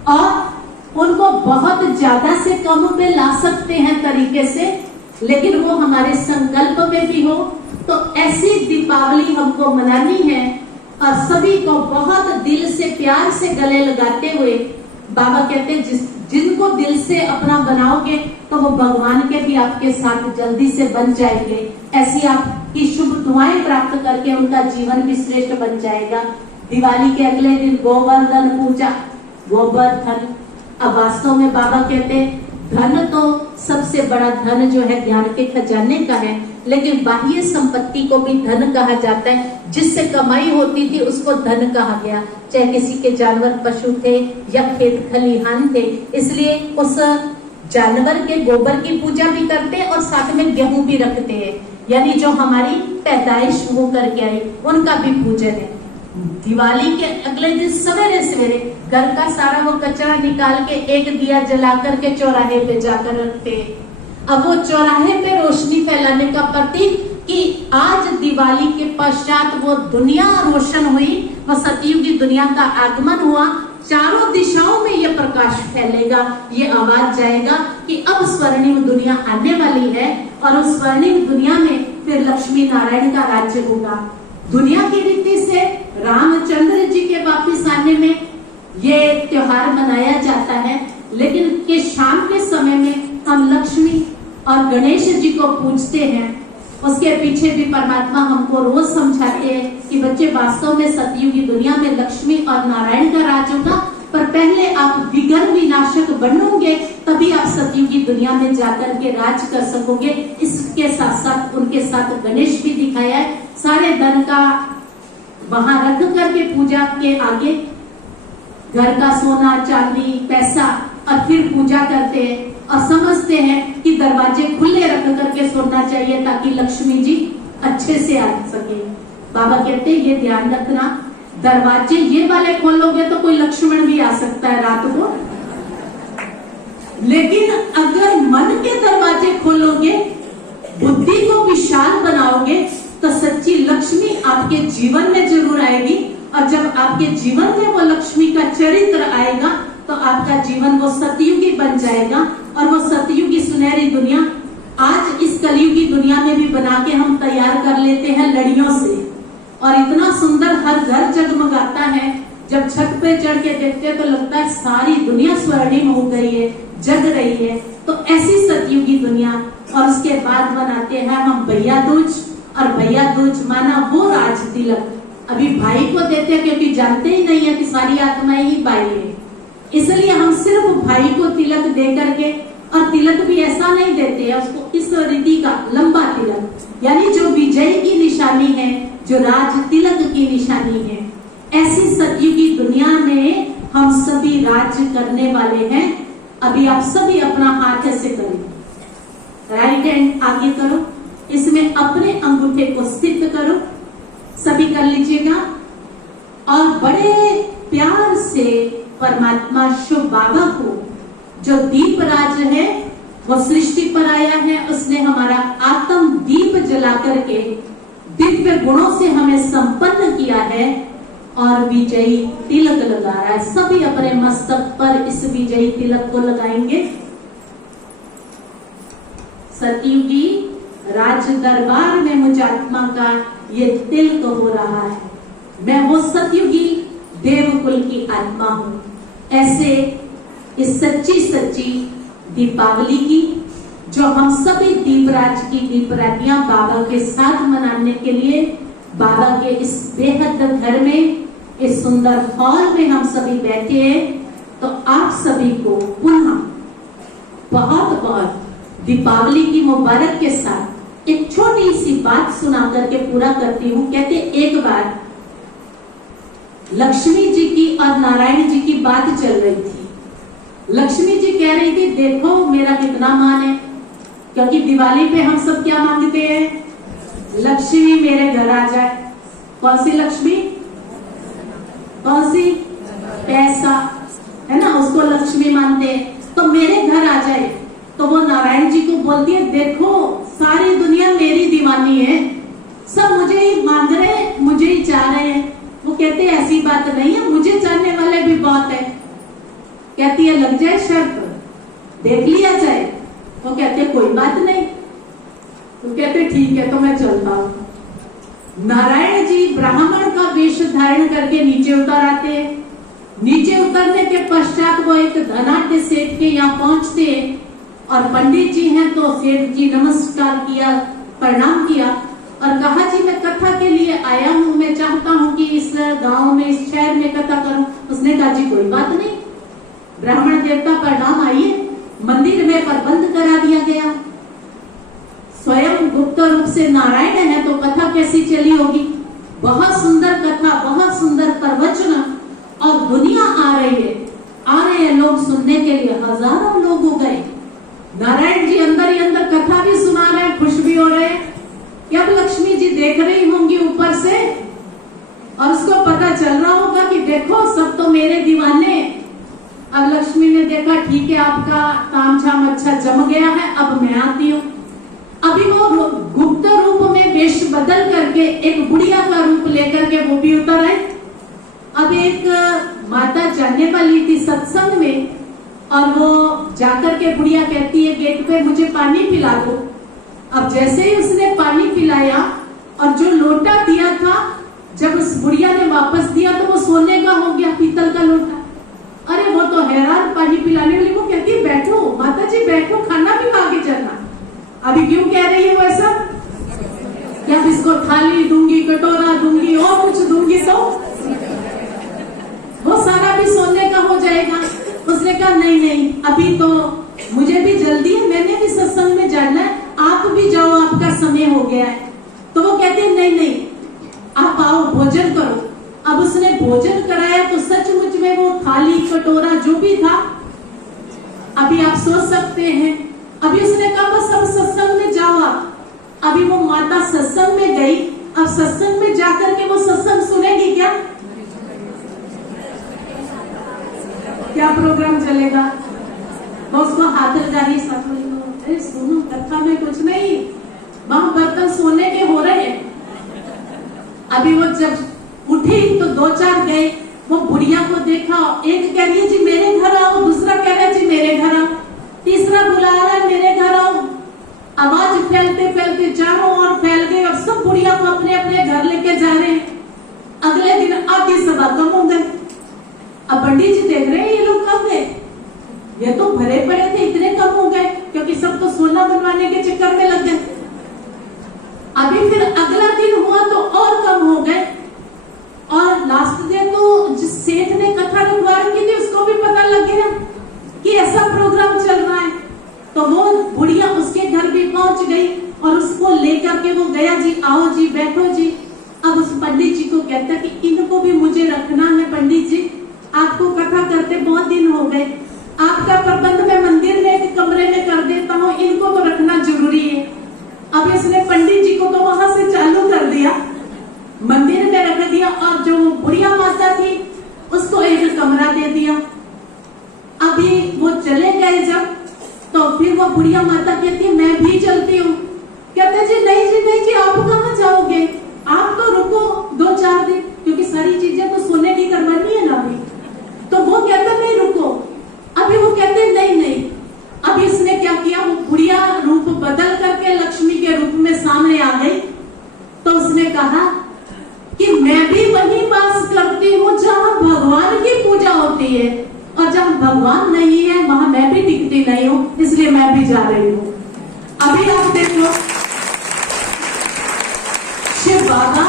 और उनको बहुत ज्यादा से कम पे ला सकते हैं तरीके से। लेकिन वो हमारे संकल्प में भी हो। तो ऐसी दीपावली हमको मनानी है और सभी को बहुत दिल से प्यार से गले लगाते हुए बाबा कहते हैं जिनको दिल से अपना बनाओगे तो वो भगवान के भी आपके साथ जल्दी से बन जाएंगे। ऐसी आपकी शुभ दुआएं प्राप्त करके उनका जीवन भी श्रेष्ठ बन जाएगा। दिवाली के अगले दिन गोवर्धन पूजा, गोवर्धन। अब वास्तव में बाबा कहते हैं धन तो सबसे बड़ा धन जो है ज्ञान के खजाने का है, लेकिन बाह्य संपत्ति को भी धन कहा जाता है। जिससे कमाई होती थी उसको धन कहा गया, चाहे किसी के जानवर पशु थे या खेत खलिहान थे। इसलिए उस जानवर के गोबर की पूजा भी करते हैं और साथ में गेहूं भी रखते हैं, यानी जो हमारी पैदाइश वो करके आई उनका भी पूजन है। दिवाली के अगले दिन सवेरे सवेरे घर का सारा वो कचरा निकाल के एक दिया जला करके चौराहे पे जाकर रखते हैं। अब वो चौराहे पे रोशनी फैलाने का प्रतीक कि आज दिवाली के पश्चात वो दुनिया रोशन हुई, वो सतयुगी दुनिया का आगमन हुआ। चारों दिशाओं में ये प्रकाश फैलेगा, ये आवाज जाएगा कि अब स्वर्णिम दुनिया आने वाली है और उस स्वर्णिम दुनिया में फिर लक्ष्मी नारायण का राज्य होगा। दुनिया की रीति से रामचंद्र जी के वापिस आने में ये त्योहार मनाया जाता है, लेकिन के शाम के समय में हम लक्ष्मी और गणेश जी को पूजते हैं। उसके पीछे भी परमात्मा हमको रोज समझाते हैं कि बच्चे वास्तव में सतयुगी दुनिया में लक्ष्मी और नारायण का राज होगा, पर पहले आप विघ्न विनाशक बनोगे तभी आप सतयुगी दुनिया में जाकर के राज कर सकोगे। इसके साथ साथ उनके साथ गणेश भी दिखाया है। सारे धन का वहां रख करके पूजा के आगे घर का सोना चांदी पैसा और फिर पूजा करते हैं और समझते हैं कि दरवाजे खुले रख करके सोना चाहिए ताकि लक्ष्मी जी अच्छे से आ सके। बाबा कहते हैं ये ध्यान रखना, दरवाजे ये वाले खोलोगे तो कोई लक्ष्मण भी आ सकता है रात को, लेकिन अगर मन के दरवाजे खोलोगे, बुद्धि को विशाल बनाओगे तो सच्ची लक्ष्मी आपके जीवन में जरूर आएगी। और जब आपके जीवन में वो लक्ष्मी का चरित्र आएगा तो आपका जीवन वो सतयुगी बन जाएगा। और वो सतयुगी सुनहरी दुनिया आज इस कलयुगी दुनिया में भी बना के हम तैयार कर लेते हैं लड़ियों से, और इतना सुंदर हर घर जगमगाता है। जब छत पे चढ़ के देखते हैं तो लगता है सारी दुनिया स्वर्णिम हो गई है, जग रही है। तो ऐसी सतयुगी दुनिया और उसके बाद मनाते हैं हम भैया दूज, और भैया दूज माना वो राज तिलक अभी भाई को देते हैं, क्योंकि जानते ही नहीं है कि सारी आत्माएं ही भाई है, इसलिए हम सिर्फ भाई को तिलक दे करके, और तिलक भी ऐसा नहीं देते हैं उसको, इस रीति का लंबा तिलक, यानी जो विजय की निशानी है, जो राज तिलक की निशानी है। ऐसी सतयुग की दुनिया में हम सभी राज्य करने वाले हैं। अभी आप सभी अपना हाथ ऐसे करें, राइट हैंड आगे करो, इसमें अपने अंगूठे को स्थित करो, सभी कर लीजिएगा, और बड़े प्यार से परमात्मा शिव बाबा को, जो दीप राज है वो सृष्टि पर आया है, उसने हमारा आत्म दीप जला करके दिव्य गुणों से हमें संपन्न किया है, और विजयी तिलक लगा रहा है। सभी अपने मस्तक पर इस विजयी तिलक को लगाएंगे। सतयुगी राज दरबार में मुझ आत्मा का ये तिलक हो रहा है, मैं वो सतयुगी देवकुल की आत्मा हूं। ऐसे इस सच्ची दीपावली की, जो हम सभी दीपराज की दीपरातियां बाबा के साथ मनाने के लिए बाबा के इस बेहद घर में, इस सुंदर हॉल में हम सभी बैठे हैं, तो आप सभी को पुनः बहुत बहुत दीपावली की मुबारक के साथ एक छोटी सी बात सुना करके पूरा करती हूँ। कहते एक बार लक्ष्मी जी की और नारायण जी की बात चल रही थी। लक्ष्मी जी कह रही थी, देखो मेरा कितना मान है, क्योंकि दिवाली पे हम सब क्या मांगते हैं, लक्ष्मी मेरे घर आ जाए। कौन सी लक्ष्मी, कौन सी, पैसा है ना, उसको लक्ष्मी मानते हैं। तो मेरे घर आ जाए, तो वो नारायण जी को बोलती है, देखो सारी दुनिया मेरी दीवानी है, सब मुझे ही मांग रहे हैं, मुझे ही चाह रहे हैं। वो कहते हैं ऐसी बात नहीं है, मुझे चाहने वाले भी बहुत है। कहती है लग जाए शर्त, देख लिया जाए। वो कहते कोई बात नहीं। तो कहते ठीक है, तो मैं चलता हूँ। नारायण जी ब्राह्मण का वेश धारण करके नीचे उतर आते हैं। नीचे उतरने के पश्चात वो एक धनाढ्य सेठ के यहाँ पहुंचते हैं, और पंडित जी हैं तो सेठ जी नमस्कार किया, प्रणाम किया, और कहा जी मैं कथा के लिए आया हूँ, मैं चाहता हूँ कि इस गांव में, इस शहर में कथा करूं। उसने कहा जी कोई बात नहीं, ब्राह्मण देवता प्रणाम, आइए। मंदिर में प्रबंध करा दिया गया। स्वयं गुप्त रूप से नारायण है तो कथा कैसी चली होगी। बहुत सुंदर कथा, बहुत सुंदर प्रवचन, और दुनिया आ रही है, आ रहे हैं लोग सुनने के लिए, हजारों लोग हो गए। नारायण जी अंदर ही अंदर कथा भी सुना रहे हैं, खुश भी हो रहे हैं। अब लक्ष्मी जी देख रही होंगी ऊपर से, और उसको पता चल रहा होगा कि देखो सब तो मेरे दीवाने। अब लक्ष्मी ने देखा ठीक है, आपका तामझाम अच्छा जम गया है, अब मैं आती हूँ। अभी वो गुप्त रूप में वेश बदल करके एक बुढ़िया का रूप लेकर के वो भी उतर आए। अब एक माता जाने वाली थी सत्संग में, और वो जाकर के बुढ़िया कहती है गेट पे मुझे पानी पिला दो। अब जैसे ही उसने पानी पिलाया, और जो लोटा दिया था, जब उस बुढ़िया ने वापस दिया तो वो सोने का हो गया, पीतल का लोटा। अरे वो तो हैरान, पानी पिलाने वाली को कहती है बैठो माता जी बैठो, खाना भी खा के चलना। अभी क्यों कह रही है वो ऐसा, क्या इसको थाली दूंगी, कटोरा दूंगी, और कुछ दूंगी तो वो सारा भी सोने का हो जाएगा। उसने कहा नहीं नहीं, अभी तो मुझे भी जल्दी है, मैंने भी सत्संग में जाना है, आप भी जाओ, आपका समय हो गया है। तो वो कहते हैं नहीं नहीं, आप आओ भोजन करो। अब उसने भोजन कराया तो सचमुच में वो थाली कटोरा जो भी था, अभी आप सोच सकते हैं। अभी उसने कहा बस अब सत्संग में जाओ आप। अभी वो माता सत्संग में गई। अब सत्संग में जाकर के वो सत्संग सुनेगी क्या, क्या प्रोग्राम चलेगा। वो उसको हाथ लगा रही, अरे सुनो कथा में कुछ नहीं, वहां बर्तन सोने के हो रहे हैं। अभी वो जब उठी तो दो चार गए, वो बुढ़िया को देखा, एक कह रही है जी मेरे घर आओ, दूसरा कह रहा है जी मेरे घर आओ, तीसरा बुला रहा है मेरे घर आओ। आवाज फैलते फैलते चारों ओर फैल गई, और सब बुढ़िया को अपने अपने घर लेके जा रहे हैं। अगले दिन आधी सभा कम हो गए। अब पंडित जी देख रहे हैं ये लोग कम गए, ये तो भरे पड़े थे, इतने कम हो गए, क्योंकि सब तो सोना बनवाने के चक्कर में बुढ़िया उसके घर भी पहुंच गई और उसको लेकर के वो गया, जी आओ जी बैठो जी। अब उस पंडित जी को कहता कि इनको भी मुझे रखना है पंडित जी, आपको कथा करते बहुत दिन हो गए, आपका प्रबंध मैं मंदिर में एक कमरे में कर देता हूँ, इनको तो रखना जरूरी है। अब इसने पंडित जी को तो वहां से चालू कर दिया, मंदिर में रख दिया, और जो बुढ़िया माता थी उसको एक कमरा दे दिया। अभी वो चले गए जब, तो फिर वो बुढ़िया माता कहती है मैं भी चलती हूँ। कहते जी नहीं जी नहीं जी, आप कहाँ जाओगे, आप तो रुको 2-4 दिन, क्योंकि सारी चीजें तो सोने की करवानी है ना अभी। तो वो कहता नहीं रुको। अभी वो कहते नहीं नहीं। अब इसने क्या किया, वो बुढ़िया रूप बदल करके लक्ष्मी के रूप में सामने आ गई। तो उसने कहा कि मैं भी वहीं वास करती हूँ जहाँ भगवान की पूजा होती है, और जहाँ भगवान नहीं है वहां मैं भी टिकती नहीं हूँ, इसलिए मैं भी जा रही हूँ। अभी आप देखो, शिव बाबा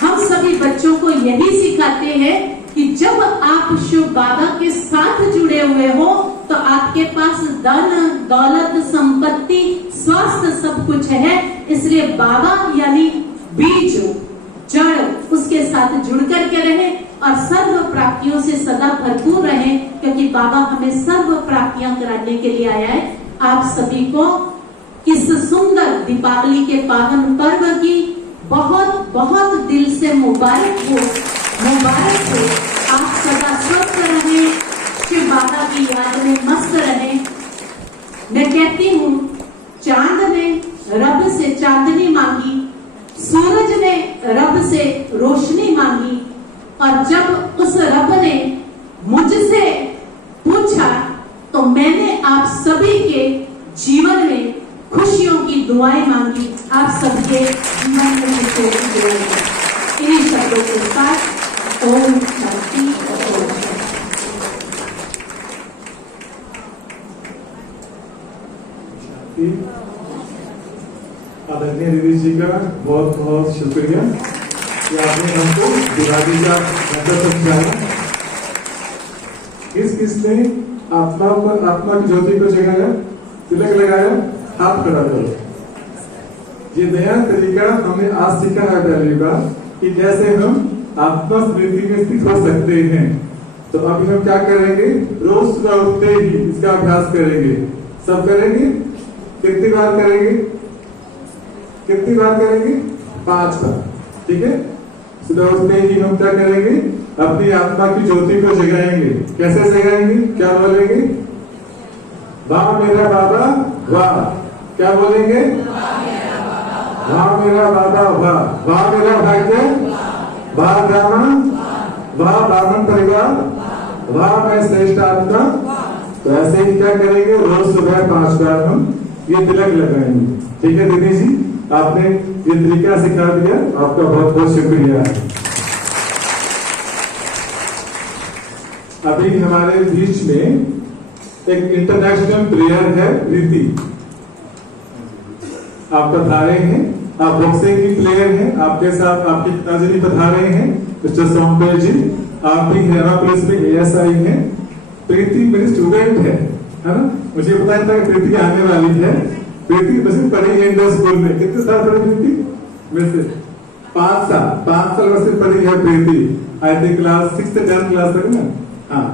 हम सभी बच्चों को यही सिखाते हैं कि जब आप शिव बाबा के साथ जुड़े हुए हो तो आपके पास धन दौलत संपत्ति स्वास्थ्य सब कुछ है। इसलिए बाबा यानी बीज जड़ उसके साथ जुड़ करके रहे और सर्व प्राप्तियों से सदा भरपूर रहे, क्योंकि बाबा हमें सर्व प्राप्तियां कराने के लिए आया है। आप सभी को इस सुंदर दीपावली के पावन पर्व की बहुत बहुत दिल से मुबारक हो, मुबारक हो। आप सदा स्वस्थ रहें, शिव बाबा की याद में मस्त रहें। मैं कहती हूँ, चांद ने रब से चांदनी मांगी, सूरज ने रब से रोशनी मांगी, और जब उस रब ने मुझसे पूछा तो मैंने आप सभी के जीवन में खुशियों की दुआएं मांगी। आप सबके जीवन में खुशियों की दुआएं। इन्हीं शब्दों के साथ ओम शांति। आदरणीय दीदी जी का बहुत बहुत शुक्रिया कि आपने हमको दिवाली का महत्व समझाया। किस किसने आत्मा पर आत्मा की ज्योति को जगाया, तिलक लगाया, हाथ खड़ा करो। ये नया तरीका हमने आज सीखा है पहली बार कि कैसे हम आत्मा स्मृति में स्थित हो सकते हैं। तो अभी हम क्या करेंगे, रोज सुबह उठते ही इसका अभ्यास करेंगे। सब करेंगे, कितनी बार करेंगे, कितनी बार करेंगे, 5 बार। ठीक है, सुबह उठते ही हम क्या करेंगे, अपनी आत्मा की ज्योति को जगाएंगे। कैसे जगाएंगे, क्या बोलेंगे, वाह मेरा बाबा वाह। क्या बोलेंगे, वाह मेरा बाबा वाह, वाह मेरा भाग्य, वाह ब्राह्मण, वाह ब्राह्मण परिवार, वाह मैं श्रेष्ठ आत्मा। तो ऐसे ही क्या करेंगे, रोज सुबह 5 बार हम ये तिलक लगाएंगे। ठीक है दीदी जी, आपने ये तरीका सिखा दिया, आपका बहुत बहुत शुक्रिया। अभी हमारे बीच में एक इंटरनेशनल प्लेयर है प्रीति, आप पधारे हैं। आप बॉक्सिंग की प्लेयर हैं, आपके साथ आपके पिताजी भी पधारे हैं, मिस्टर सोमपेल जी। आप भी हरियाणा पुलिस में ASI हैं। प्रीति मेरी स्टूडेंट है ना, मुझे पता था कि प्रीति आने वाली है। प्रीति बस पढ़ी है इंडोर स्कूल में। कितने साल पढ़ी प्रीति, मेरे से 5 साल, 5 साल वैसे पढ़ी है प्रीति। आई थिंक क्लास 6 से 10 क्लास तक ना। हाँ,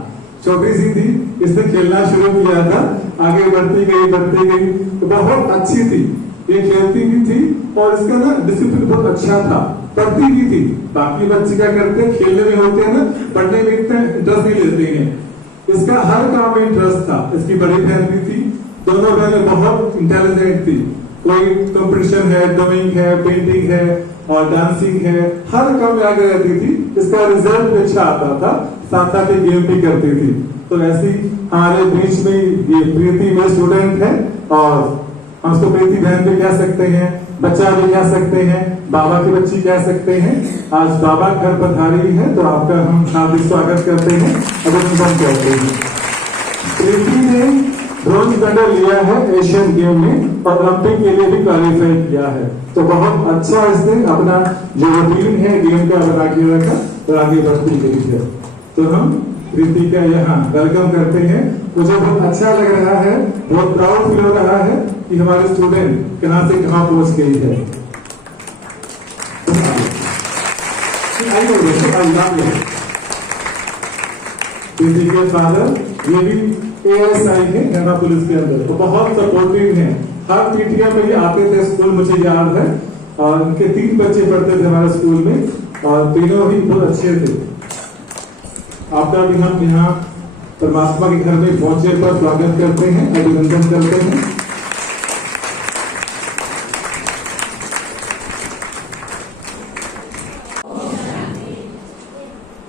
छोटी सी थी, इसने खेलना शुरू किया था, आगे बढ़ती गई तो बहुत अच्छी थी। ये खेलती भी थी और इसका ना डिसिप्लिन बहुत अच्छा था, पढ़ती भी थी। बाकी बच्चे क्या करते हैं, खेलने में होते हैं ना, पढ़ने में इतना इंटरेस्ट नहीं लेते हैं। इसका हर काम में इंटरेस्ट था। इसकी बड़ी बहन भी थी, दोनों बहनें बहुत इंटेलिजेंट थी। कोई कंपटीशन है, ड्राइंग है, पेंटिंग है और डांसिंग है, हर काम में आगे रहती थी। इसका रिजल्ट भी अच्छा आता था, साथ साथ ही गेम भी करती थी। तो ऐसी हमारे बीच में ये प्रीति में स्टूडेंट है, और हम उसको प्रीति बहन भी कह सकते हैं, बच्चा भी कह सकते हैं, बाबा की बच्ची कह सकते हैं। आज बाबा घर पधारी है तो आपका हम हार्दिक स्वागत करते हैं, अभिनंदन करते हैं। प्रीति ने ब्रॉन्ज मेडल लिया है एशियन गेम में और ओलंपिक के लिए भी क्वालिफाई किया है। तो बहुत अच्छा इसने अपना जो रूटीन है गेम का बना के रखा और आगे बढ़ती गई है। तो हम प्रीति का यहाँ वेलकम करते हैं। मुझे बहुत अच्छा लग रहा है, बहुत प्राउड फील हो रहा है कि हमारे स्टूडेंट कहां से कहां पहुंच गई है। बेटी के फादर ये भी ASI है गंगा पुलिस के अंदर, तो बहुत सपोर्टिव हैं। हर पीटीएम में ये आते थे स्कूल, मुझे याद है, और उनके 3 बच्चे पढ़ते थे हमारे स्कूल में और तीनों ही बहुत अच्छे थे। आपका भी हम यहाँ परमात्मा के घर में पहुंचे पर स्वागत करते हैं, अभिनंदन करते हैं।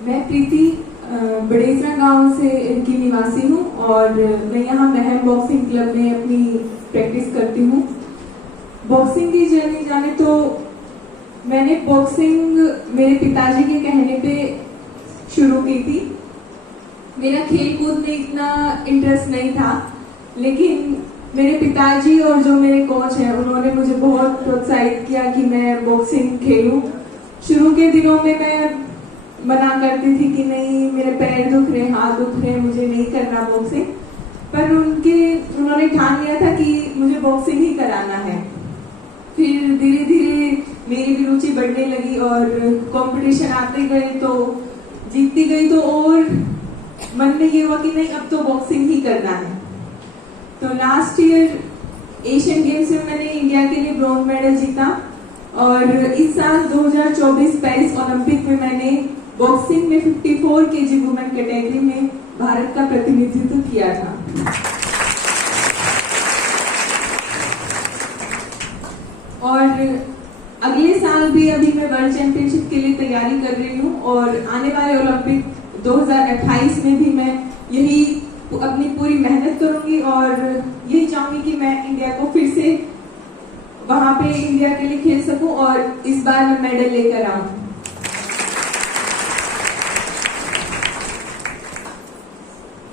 मैं प्रीति बड़ेसरा गांव से की निवासी हूँ और मैं यहाँ महम बॉक्सिंग क्लब में अपनी प्रैक्टिस करती हूँ। बॉक्सिंग की जर्नी जाने तो मैंने बॉक्सिंग मेरे पिताजी के कहने पे शुरू की थी। मेरा खेल कूद में इतना इंटरेस्ट नहीं था, लेकिन मेरे पिताजी और जो मेरे कोच हैं उन्होंने मुझे बहुत प्रोत्साहित किया कि मैं बॉक्सिंग खेलूं। शुरू के दिनों में मैं मना करती थी कि नहीं, मेरे पैर दुख रहे, हाथ दुख रहे, मुझे नहीं करना बॉक्सिंग। पर उन्होंने ठान लिया था कि मुझे बॉक्सिंग ही कराना है। फिर धीरे धीरे मेरी भी रुचि बढ़ने लगी और कंपटीशन आते गए तो जीतती गई, तो और मन में ये हुआ कि नहीं, अब तो बॉक्सिंग ही करना है। तो लास्ट ईयर एशियन गेम्स में मैंने इंडिया के लिए ब्रॉन्ज मेडल जीता और इस साल 2024 पेरिस ओलंपिक में मैंने बॉक्सिंग में 54 kg वुमेन कैटेगरी में भारत का प्रतिनिधित्व किया था। और अगले साल भी अभी मैं वर्ल्ड चैंपियनशिप के लिए तैयारी कर रही हूँ और आने वाले ओलंपिक 2028 में भी मैं यही अपनी पूरी मेहनत करूंगी और यही चाहूंगी कि मैं इंडिया को फिर से वहां पे इंडिया के लिए खेल सकूं और इस बार मैं मेडल लेकर आऊं।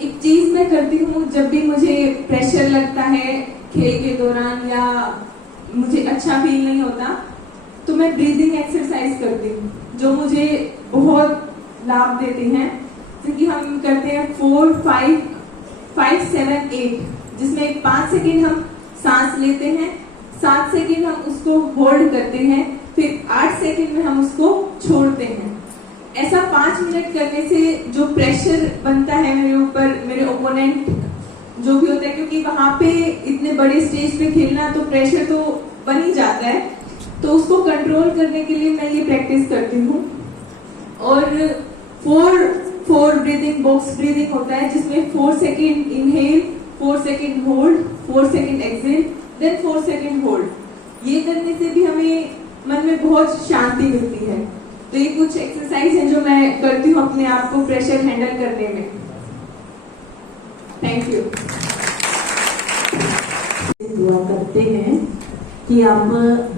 एक चीज मैं करती हूँ, जब भी मुझे प्रेशर लगता है खेल के दौरान या मुझे अच्छा फील नहीं होता, तो मैं ब्रीदिंग एक्सरसाइज करती हूँ जो मुझे बहुत लाभ देते हैं। जैसे कि हम करते हैं 4, 5, 7, 8, जिसमें 5 सेकेंड हम सांस लेते हैं, 7 सेकेंड हम उसको होल्ड करते हैं, फिर 8 सेकेंड में हम उसको छोड़ते हैं। ऐसा 5 मिनट करने से जो प्रेशर बनता है मेरे ऊपर, मेरे ओपोनेंट जो भी होता है, क्योंकि वहां पे इतने बड़े स्टेज पे खेलना तो प्रेशर तो बन ही जाता है, तो उसको कंट्रोल करने के लिए मैं ये प्रैक्टिस करती हूँ। और 4 ब्रीदिंग, बॉक्स ब्रीदिंग होता है जिसमें 4 second inhale, 4 second hold, 4 second exhale, then 4 second hold. ये करने से भी हमें मन में बहुत शांति मिलती है। तो ये कुछ एक्सरसाइज है जो मैं करती हूँ अपने आप को प्रेशर हैंडल करने में। Thank you. दुआ करते हैं कि आप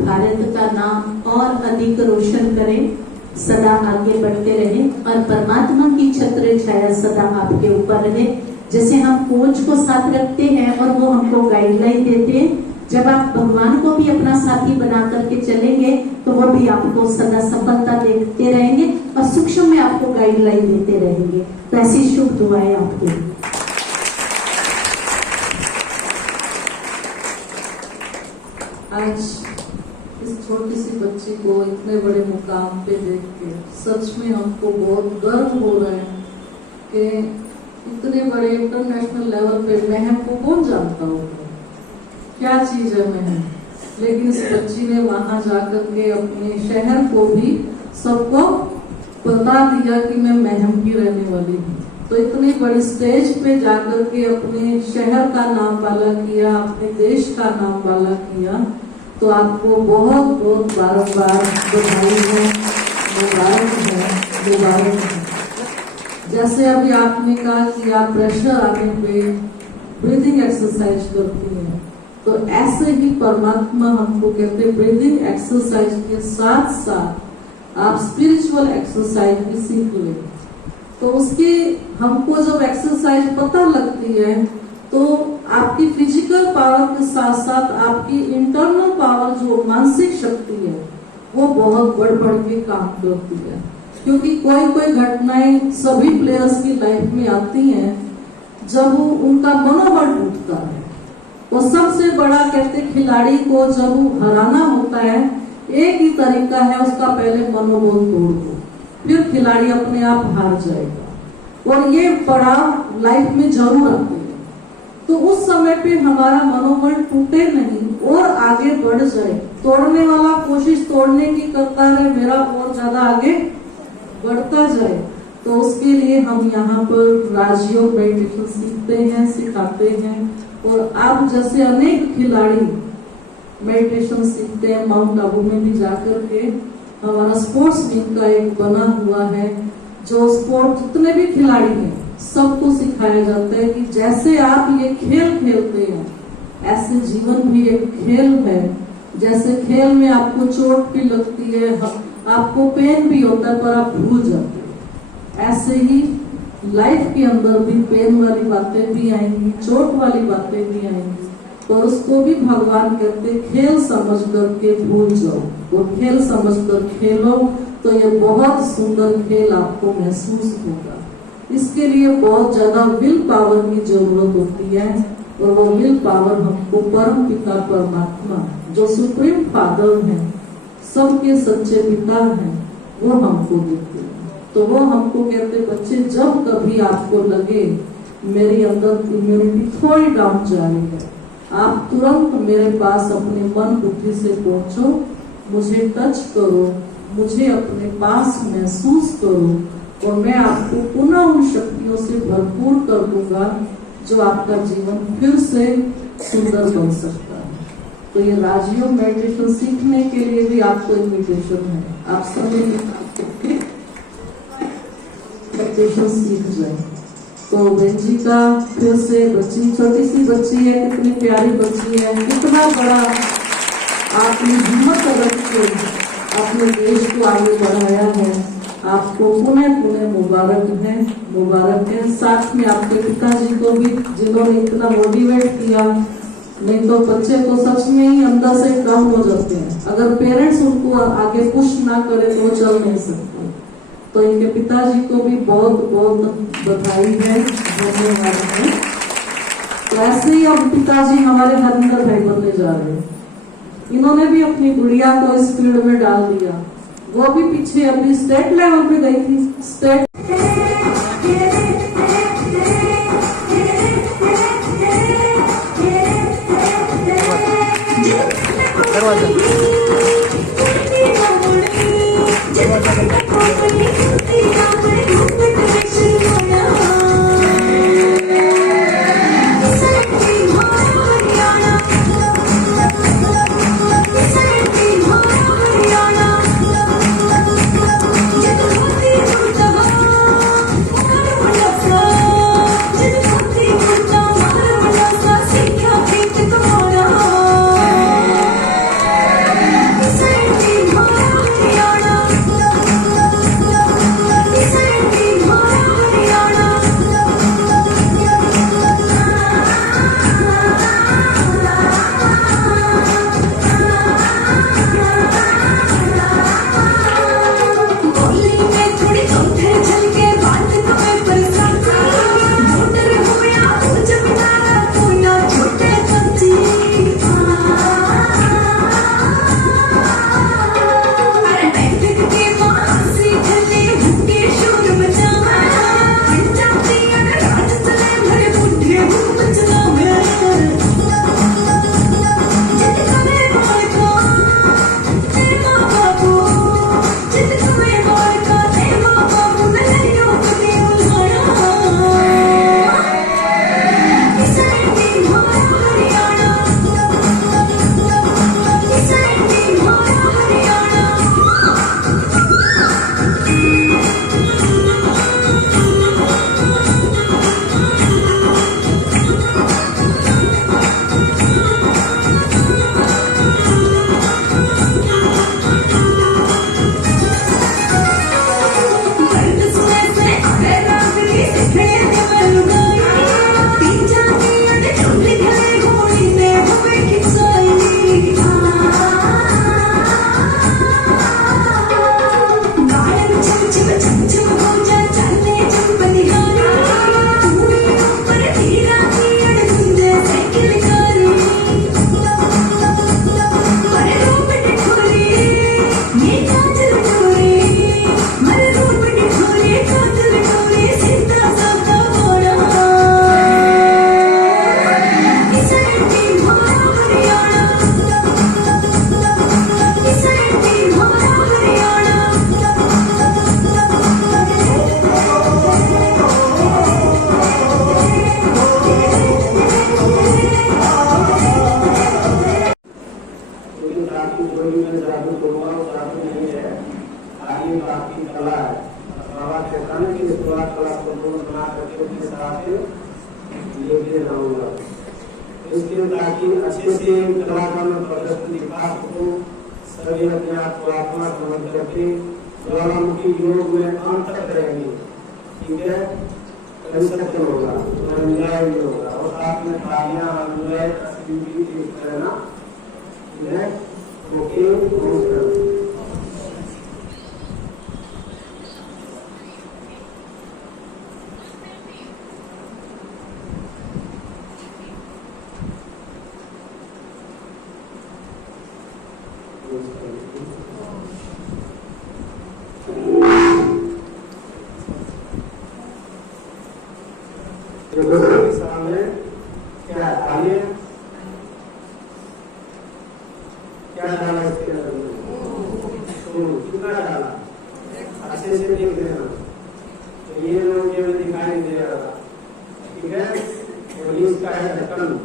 भारत का नाम और अधिक रोशन करें, सदा आगे बढ़ते रहें और परमात्मा की छत्र छाया सदा आपके ऊपर रहे। जैसे हम कोच को साथ रखते हैं और वो हमको गाइडलाइन देते हैं, जब आप भगवान को भी अपना साथी बना करके चलेंगे तो वो भी आपको सदा सफलता देते रहेंगे और सूक्ष्म में आपको गाइडलाइन देते रहेंगे। तो ऐसी शुभ दुआएं आपके। आज इस छोटी सी बच्ची को इतने बड़े मुकाम पे देख के सच में हमको बहुत गर्व हो रहा है कि इतने बड़े इंटरनेशनल लेवल पे महम को कौन जानता होगा, क्या चीज है महम। लेकिन इस बच्ची ने वहां जाकर के अपने शहर को भी सबको बता दिया कि मैं महम की रहने वाली हूँ। तो इतनी बड़ी स्टेज पे जाकर के अपने शहर का नाम वाला किया, अपने देश का नाम वाला किया। तो आपको बहुत बहुत बारंबार बधाई है, मुबारक है। जैसे अभी आपने कहा कि आप प्रेशर आने पे ब्रीदिंग एक्सरसाइज करती हैं, तो ऐसे ही परमात्मा हमको कहते हैं ब्रीदिंग एक्सरसाइज के साथ साथ आप स्पिरिचुअल एक्सरसाइज भी सीख लें। तो उसकी हमको जब एक्सरसाइज पता लगती है तो आपकी फिजिकल पावर के साथ साथ आपकी इंटरनल पावर, जो मानसिक शक्ति है, वो बहुत बढ़ के काम करती है। क्योंकि कोई घटनाएं सभी प्लेयर्स की लाइफ में आती हैं जब उनका मनोबल टूटता है। और सबसे बड़ा कहते खिलाड़ी को जब हराना होता है, एक ही तरीका है उसका, पहले मनोबल तोड़ दो, फिर खिलाड़ी अपने आप हार जाएगा। और ये पड़ाव लाइफ में जरूर आते हैं। तो उस समय पे हमारा मनोबल टूटे नहीं और आगे बढ़ जाए। तोड़ने वाला कोशिश तोड़ने की करता रहे, मेरा और ज्यादा आगे बढ़ता जाए। तो उसके लिए हम यहाँ पर राजयोग मेडिटेशन सीखते हैं, सिखाते हैं। और आप जैसे अनेक खिलाड़ी मेडिटेशन सीखते हैं, माउंट आबू में भी जाकर के हमारा स्पोर्ट्स विंग का एक बना हुआ है, जो स्पोर्ट जितने भी खिलाड़ी हैं सबको सिखाया जाता है कि जैसे आप ये खेल खेलते हैं, ऐसे जीवन भी एक खेल है। जैसे खेल में आपको चोट भी लगती है, आपको पेन भी होता है, पर आप भूल जाते हैं। ऐसे ही लाइफ के अंदर भी पेन वाली बातें भी आएंगी, चोट वाली बातें भी आएंगी, और उसको भी भगवान कहते खेल समझ करके भूल जाओ और खेल समझ कर खेलो, तो ये बहुत सुंदर खेल आपको महसूस होगा। इसके लिए बहुत ज्यादा विल पावर की जरूरत होती है, और वो विल पावर हमको परम पिता परमात्मा, जो सुप्रीम फादर हैं, सबके सच्चे पिता हैं, वो हमको देते हैं। तो वो हमको कहते बच्चे, जब कभी आपको लगे मेरी अंदर इम्यूनिटी थोड़ी डाउन जा रही है, आप तुरंत मेरे पास अपने मन बुद्धि से पहुंचो, मुझे टच करो, मुझे अपने पास महसूस करो, और मैं आपको पुनः उन शक्तियों से भरपूर कर दूंगा जो आपका जीवन फिर से सुंदर बन सकता है। तो ये राजयोग मेडिटेशन सीखने के लिए भी आपको इन्विटेशन है, आप सभी मेडिटेशन सीख जाए। तो बहन जी का फिर से, बच्ची छोटी सी बच्ची है, कितनी प्यारी बच्ची है, कितना बड़ा आपने हिम्मत रख के अपने देश को आगे बढ़ाया है, आपको पुनः पुनः मुबारक है। साथ में आपके पिताजी को भी, जिन्होंने इतना मोटिवेट किया। नहीं तो बच्चे तो सच में ही अंदर से कम हो जाते हैं, अगर पेरेंट्स उनको आगे पुश ना करे तो वो चल नहीं सकते। तो इनके पिताजी को भी बहुत बहुत बधाई है, धन्यवाद है। तो ऐसे ही अब पिताजी हमारे हरिंदर भाई बनने जा रहे हैं। इन्होंने भी अपनी गुड़िया को इस फील्ड में डाल दिया। वो भी पीछे अभी स्टेट लेवल पे गई थी, स्टेट ज्वालाका में प्रदर्शन दिखा सको, सभी अपने आप को आत्मा समझ करके ज्वालामुखी योग में अंत तक रहेंगे। ठीक है, कभी सत्य होगा, एंजॉय भी होगा और साथ में तालियां एंजॉय भी करना। ठीक है, ओके, नमस्कार। सामने क्या डालिए, क्या डाला इसके अंदर, कितना डाला अच्छे से देख लेना। तो ये लोग ये दिखाई दे रहा, ठीक है, और इसका है ढक्कन।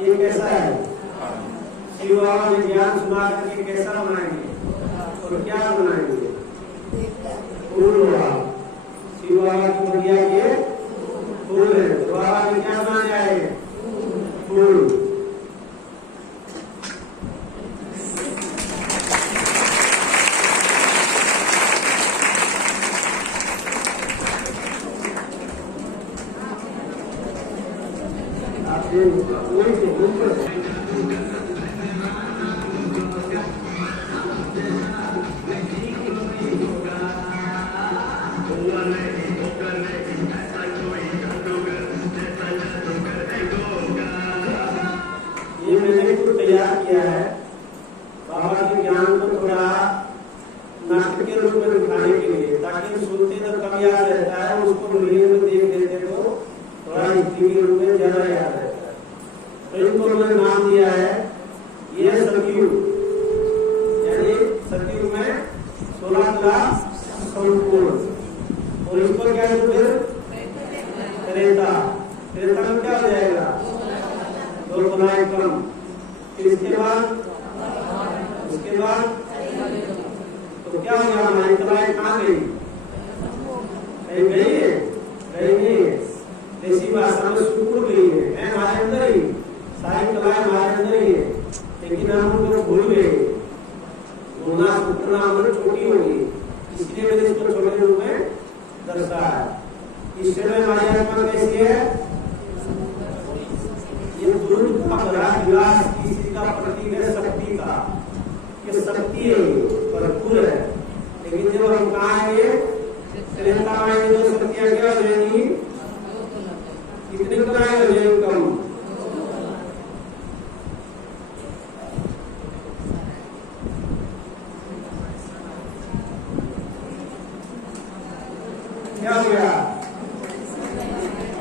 ये कैसा है? शिव बाबा ने ज्ञान सुना करके कैसा बनाएंगे और क्या बनाएंगे? फूल हुआ। शिव बाबा की बढ़िया के फूल है, तो बाबा ने क्या बनाया है? फूल। ये मैंने खुद तैयार किया है बाबा के ज्ञान को थोड़ा नाटक के रूप में दिखाने के लिए, ताकि सुनते तो कम याद रहता है, उसको वीडियो में देख देते तो थोड़ा हिस्ट्री के रूप में ज्यादा याद रहता है। तो इनको मैंने नाम दिया है ये सतयुग, यानी सतयुग में 16 क्लास संपूर्ण, और इसको क्या है फिर त्रेता। त्रेता में क्या हो जाएगा? 2 गुना कम। फिर इसके बाद तो क्या हो गया? हमारी कलाई कहाँ गई? कहीं गई है? कहीं नहीं है। देसी भाषा में सुकुड़ गई है हमारे अंदर ही, सारी कलाई हमारे अंदर ही है, लेकिन हम उनको भूल गए। गुना सुकुड़ना हमारे छोटी होगी, इसलिए मैंने इसको छोटे रूप में दर्शाया। इस समय हमारी आत्मा कैसी है? ये दूर का बड़ा विलास किसी का प्रतीक है, शक्ति का। ये शक्ति है, भरपूर है, लेकिन जब हम कहा है त्रेता में जो शक्तियां क्या हो जाएंगी? कितने गुना हो जाएंगे? कम। क्या हो गया?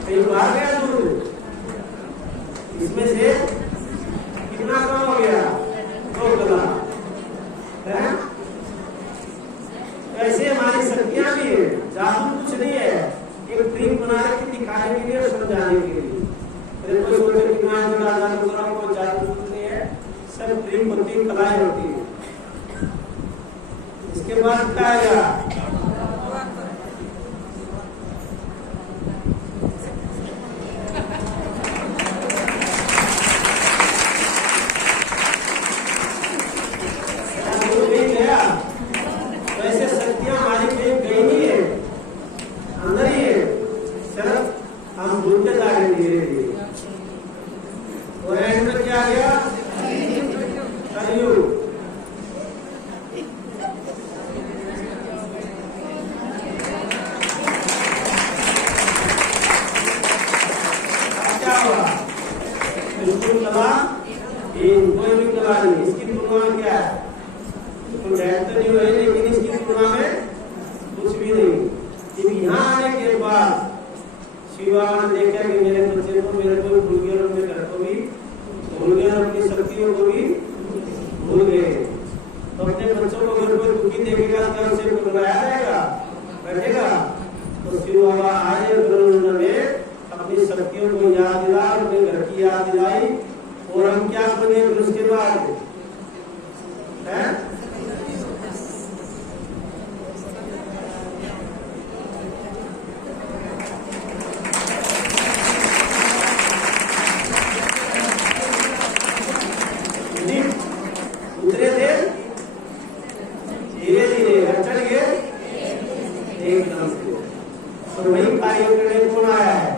कहीं बाहर गया दूध, इसमें से कितना कम हो गया? 2 गुना है। ऐसे हमारी शक्तियां भी है, जादू कुछ नहीं है, एक ड्रिंक बनाने की दिखाने के लिए, समझाने के लिए। कोई सोचे कितना जादू करा, कोई जादू नहीं है, सब ड्रिंक होती है, कलाई होती है। इसके बाद क्या आएगा? शिव बाबा ने देखा कि मेरे बच्चे को मेरे को भूल गए और मेरे घर को भी भूल गए, अपनी शक्तियों को भी भूल गए। तो अपने बच्चों को अगर कोई दुखी देखेगा तो उसे बुलाया जाएगा, बैठेगा। तो शिव बाबा आए गुरु में अपनी शक्तियों को याद दिला, अपने घर की याद दिलाई, और हम क्या बने फिर उसके बाद है? उतरे थे धीरे धीरे, चढ़ गए एकदम से। और वही कार्य करने कौन आया है?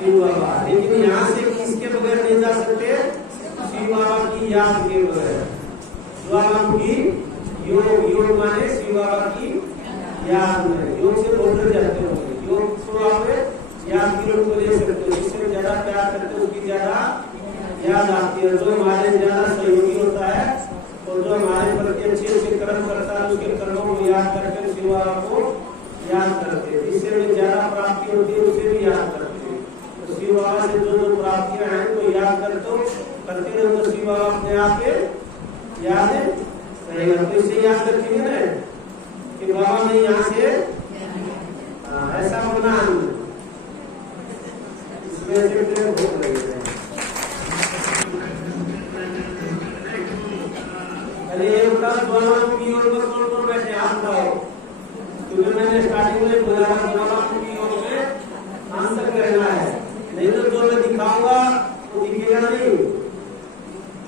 शिव बाबा। लेकिन यहाँ से किसके बगैर नहीं जा सकते? शिव बाबा की याद के बगैर। ज्वालामुखी योग, योग माने शिव बाबा की याद में। योग से बोलते जाते होंगे, योग को आप याद की लोग को ले सकते हो। जिससे ज्यादा प्यार करते हो उसकी ज्यादा याद आती है। जो हमारे ज्यादा सहयोगी होता है और जो हमारे प्रति अच्छे अच्छे कर्म करता है उसके कर्मों को याद करके शिव बाबा को याद करते हैं। इससे भी ज्यादा प्राप्ति होती है, उसे भी याद करते हैं। तो शिव बाबा से जो जो प्राप्तियां हैं तो याद करते रहो, तो शिव बाबा अपने आप याद रहेगा। तो इसे याद रखेंगे ना कि बाबा ने यहाँ से ऐसा बना, इसमें से भूख लगी है। अरे ये बता ज्वालामुखी योग में कौन कौन बैठे हाथ उठाओ, क्योंकि मैंने स्टार्टिंग में बोला ज्वालामुखी योग में अंत तक रहना है, नहीं तो जो मैं दिखाऊंगा वो दिखेगा नहीं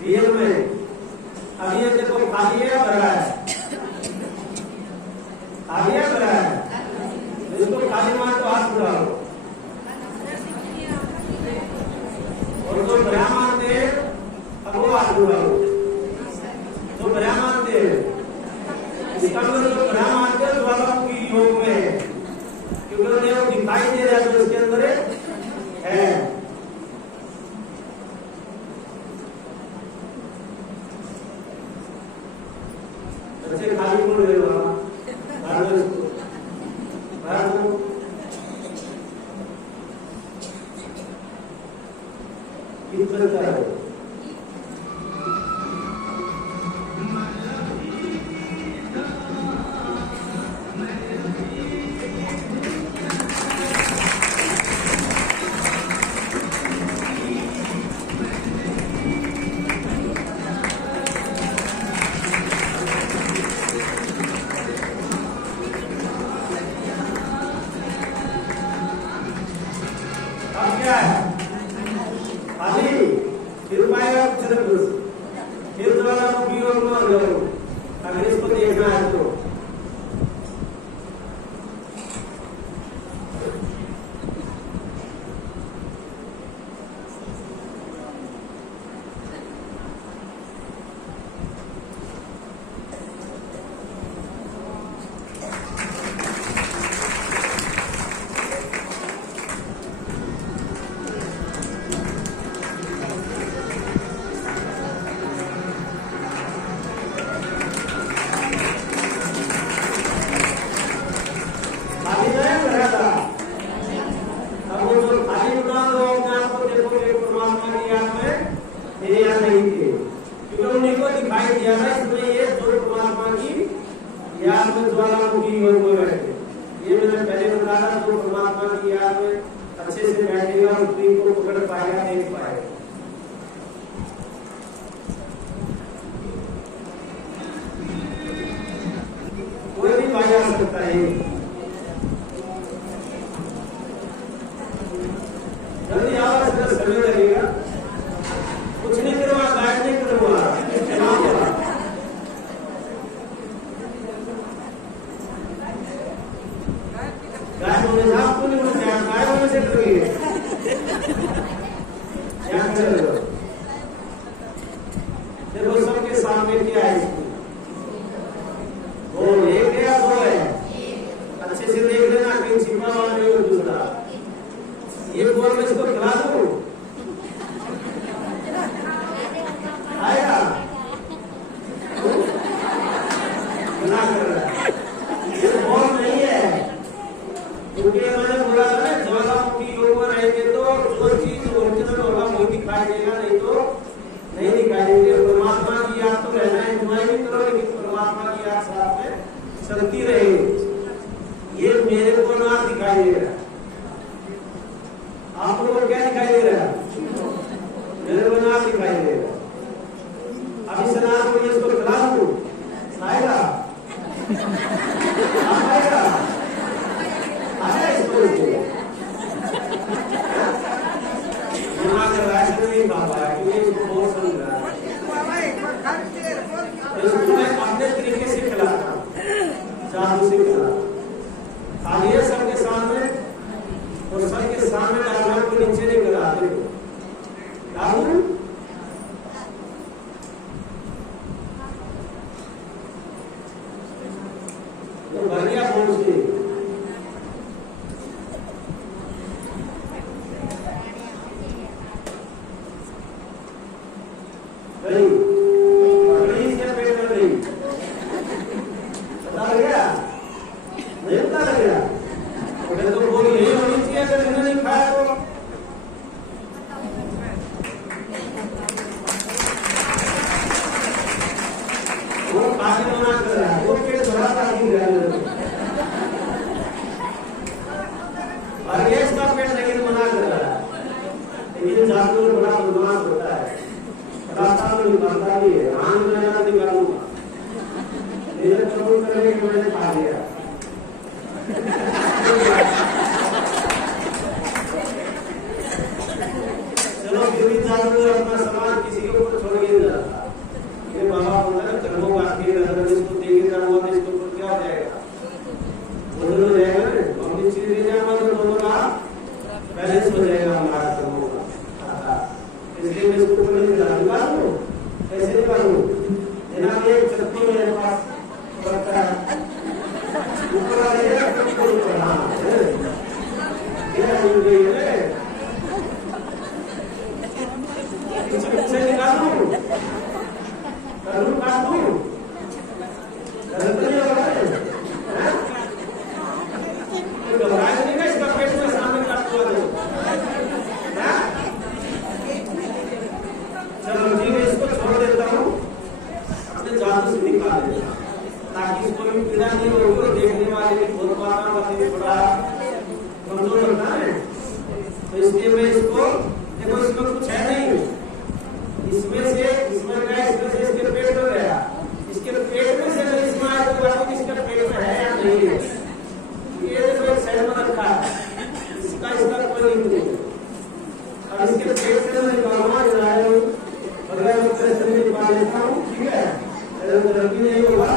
रियल में। अभी ये देखो खाली है भरा है, खाली है भरा है, इसको खाली मान तो हाथ उठाओ। और जो भरा मानते अब वो हाथ उठाओ। तो भरा मानते इसका मतलब जो भरा मानते हैं ज्वालामुखी योग में है, क्योंकि उन्हें वो दिखाई दे रहा है तो उसके अंदर है। अच्छे खाली बोल रहे हो करता है। अब क्या है? खाली फिर पाएगा फिर ज्वालामुखी योग में हो जाओ, अगर इसको देखना है तो। ज्वालामुखी योग में बैठे, ये मैंने पहले बताया, जो परमात्मा की याद में अच्छे से बैठेगा और प्रेम को पकड़ पाएगा, देख पाएगा। कोई भी भाई आ सकता है, जल्दी आओ, समय लगेगा, कुछ नहीं करूंगा, गाइड नहीं करूंगा, गाय होने से आपको नहीं होना चाहिए, गाय होने से करिए, क्या कर रहे हो? देखो सबके सामने क्या है, वो एक है या दो है, अच्छे से देख लेना, कहीं छिपा हुआ नहीं हो दूसरा। ये बोल में इसको खिला दूं, आएगा बना कर रहा है, ये बोल नहीं है, क्योंकि मैंने बोला था ना ज्वाला मेरे को अनार दिखाई दे रहा है, आप लोगों को क्या दिखाई दे रहा है? मेरे को अनार दिखाई दे रहा है। अब इस अनार को मैं इसको खिला दूं, खाएगा? खाएगा? आया इसको मना कर रहा है, नहीं खा पाया क्योंकि इसको बहुत समझ रहा है। इसको मैं अपने तरीके से खिलाता हूँ, जादू से खिलाता। खालिए सबके सामने और सबके सामने डालना को नीचे नहीं गिराते हो। डालू तो बढ़िया पहुंचती नहीं पकड़ी से पेट में नहीं पता लग गया नहीं पता लग गया तो वो यही होनी चाहिए अगर इन्होंने नहीं खाया तो वो खाने मना कर रहा है, वो पेट भरा था नहीं रहा और ये इसका पेट लेकिन मना कर रहा है। लेकिन जानवर बड़ा बदमाश होता है, रास्ता में निकालता भी है, आन में निकालूंगा इधर कबूल करने के मैंने खा लिया। चलो फिर भी जानवर अपना सामान किसी के ऊपर छोड़ के जाता। ये बाबा बोलता है कर्मों का आखिर अगर इसको देखेगा हुआ तो इसके ऊपर क्या हो जाएगा? बोल हो जाएगा ना, अपनी चीज ले जाएगा तो दोनों का बैलेंस हो जाएगा हमारा कर्मों का। इसलिए मैं इसको ऊपर नहीं निकालूं, कैसे निकालूं? जनाब एक चक्की मेरे पास पड़ता है ऊपर आ गया ऊपर क्या मिल गई है से निकालूं करूं काटूं नहीं हो रहा है घबराए नहीं का इसका पेट में सामने काट हुआ तो चलो ठीक है इसको छोड़ देता हूँ अपने जादू से निकाल देता ताकि इसको भी पीड़ा नहीं होगी और देखने वाले की बहुत मात्रा में बड़ा कमजोर होता है। तो इसलिए मैं इसको देखो इसमें कुछ है नहीं, इसमें से इसके पेट में गया, इसके पेट में से इसमें आया तो इसके पेट में है या नहीं है, ये देखो एक साइड में रखा है, इसका कोई नहीं है। अब इसके पेट से मैं निकालना चाह रहा हूँ, अगर मैं प्रेशर में निकाल लेता हूँ, ठीक है, गलती नहीं होगा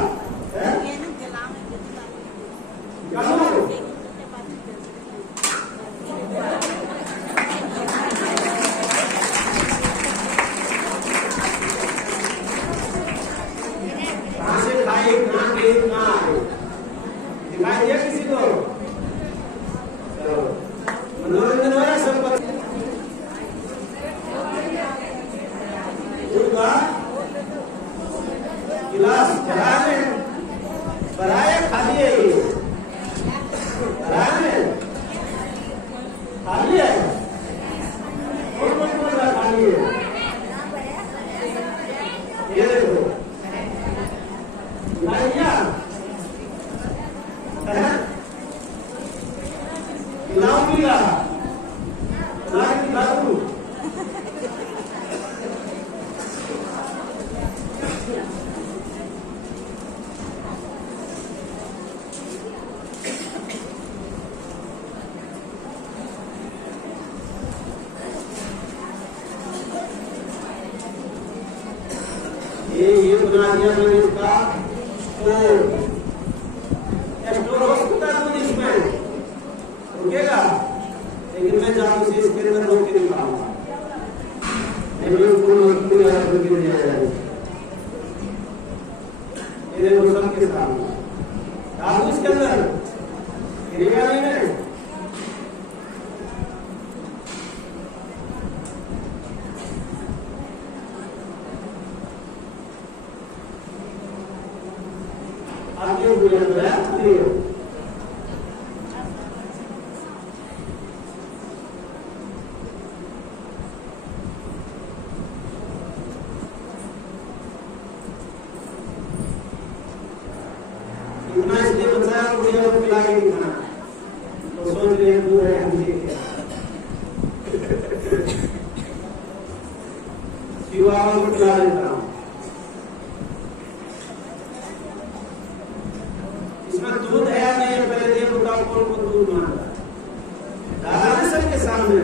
दिखाई दिया किसी को? मनोरंजन हो रहा सब गिलास भराया खाली है, ये भराया खाली है और खाली है। ये देखो दिखाई दिया खिलाऊं भी रहा खिलाऊं ये बना दिया मैंने इसका इसमें रुकेगा, लेकिन मैं जादू से इसके अंदर रोक के नहीं पाऊंगा। सबके सामने जादू इसके अंदर गिरेगा नहीं है। आगे हुए इतना इसलिए बचाया मुझे और पिला के दिखाना। पिला देता हूँ। इसमें दूध है या नहीं है पहले ये बताओ, कौन को दूध मांगा डाला ना सबके सामने,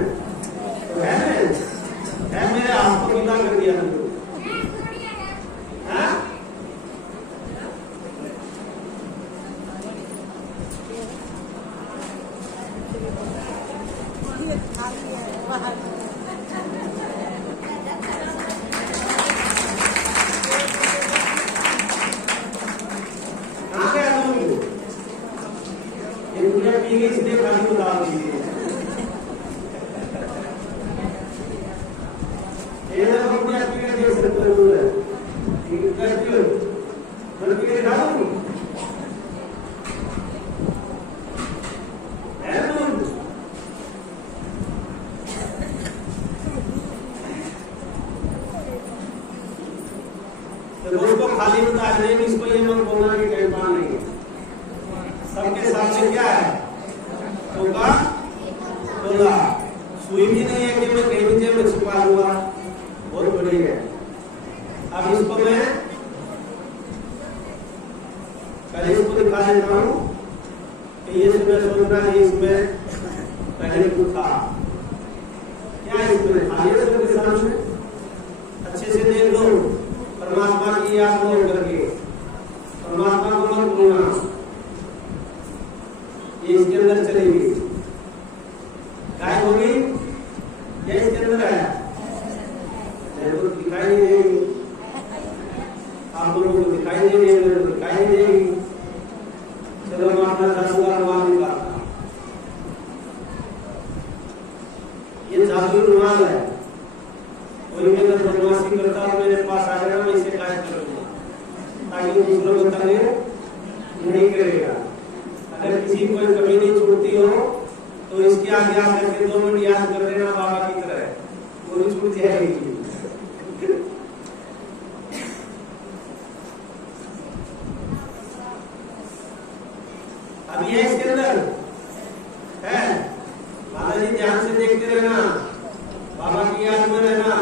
तो है मेरे हाथ को गीला कर दिया दूध। हाँ? कहाँ गया दूध? ये पूजा पी गई इसलिए खाली को डाल दी। ये ना पूजा पी के देख सकते हो दूध है, ठीक करती हो, बल पी के डालो है दूध। तो उसको खाली बता दें, इसको ये मत बोलना कि कहीं पान नहीं है। सबके सामने क्या है, होगा बोला, सुई भी नहीं है कि मैं कहीं भी जेब में छुपा लूंगा, बहुत बड़ी है। अब इसको मैं पहले इसको दिखा देता हूँ कि ये सुबह सोच रहा है इसमें पहले कुछ था क्या, इसमें खाली सबके सामने अच्छे से देख लो। परमात्मा की याद में करके परमात्मा को मत भूलना, ये इसके अंदर चलेगी, गायब होगी, ये इसके अंदर है, मेरे को दिखाई नहीं देगी, आप लोगों को दिखाई नहीं देगी, मेरे को दिखाई नहीं देगी। चलो मैं अपना जादूगर रुमाल निकालता, ये जादू रुमाल है, कोई भी अगर बदमाशी करता है मेरे पास आ जाएगा, मैं इसे गायब कर दूंगा ताकि दूसरों को तंग नहीं करेगा। अगर किसी को कोई कमी नहीं छूटती हो तो इसके आगे आप करके 2 मिनट याद कर लेना बाबा की तरह, वो भी छूट जाएगी। अब ये इसके अंदर है, माता जी ध्यान से देखते रहना, बाबा की याद में रहना,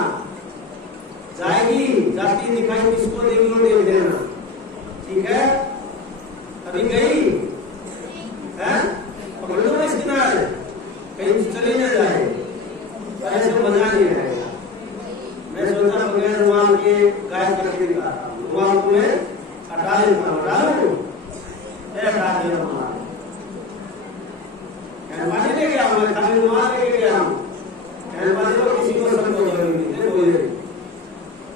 जाएगी जाती दिखाई किसको देख देना, ठीक है। अभी गई है, पकड़ लो इस किनारे, कहीं चले न जाए, ऐसे मजा नहीं आएगा। मैं सोचा बगैर रुमाल के गायब करके दिखा, रुमाल को मैं हटा देता हूँ, डालू हटा दे रुमाल, पानी ले गया मैं, खाली रुमाल लेके गया हूँ, तो किसी को समझो नहीं,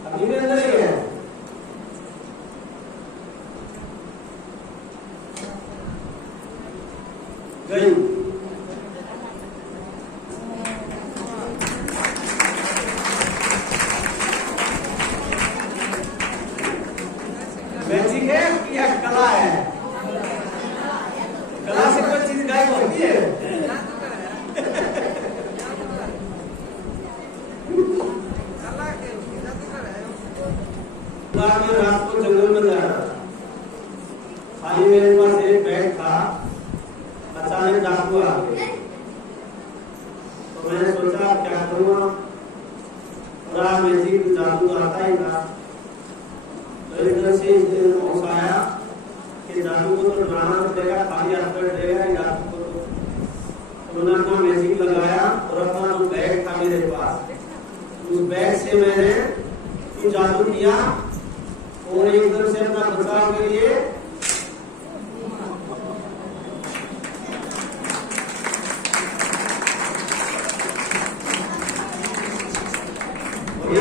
अभी भी अंदर ही है। गई मैजिक है या कला है? कला से कोई चीज गायब होती है? मैं रात को जंगल में जा रहा था, खाली मेरे पास एक बैग था, अचानक डाकू आ गए, तो मैंने सोचा क्या करूँगा, बड़ा मैजिक जादू आता ही था, तो इधर से इस दिन होश आया कि जादू को तो डराना पड़ेगा, खाली हाथ कर देगा ही जादू को, तो मैंने अपना मैजिक लगाया और अपना जो बैग था मेरे पास, उस बैग से मैंने जादू किया और एकदम से अपना बचाव के लिए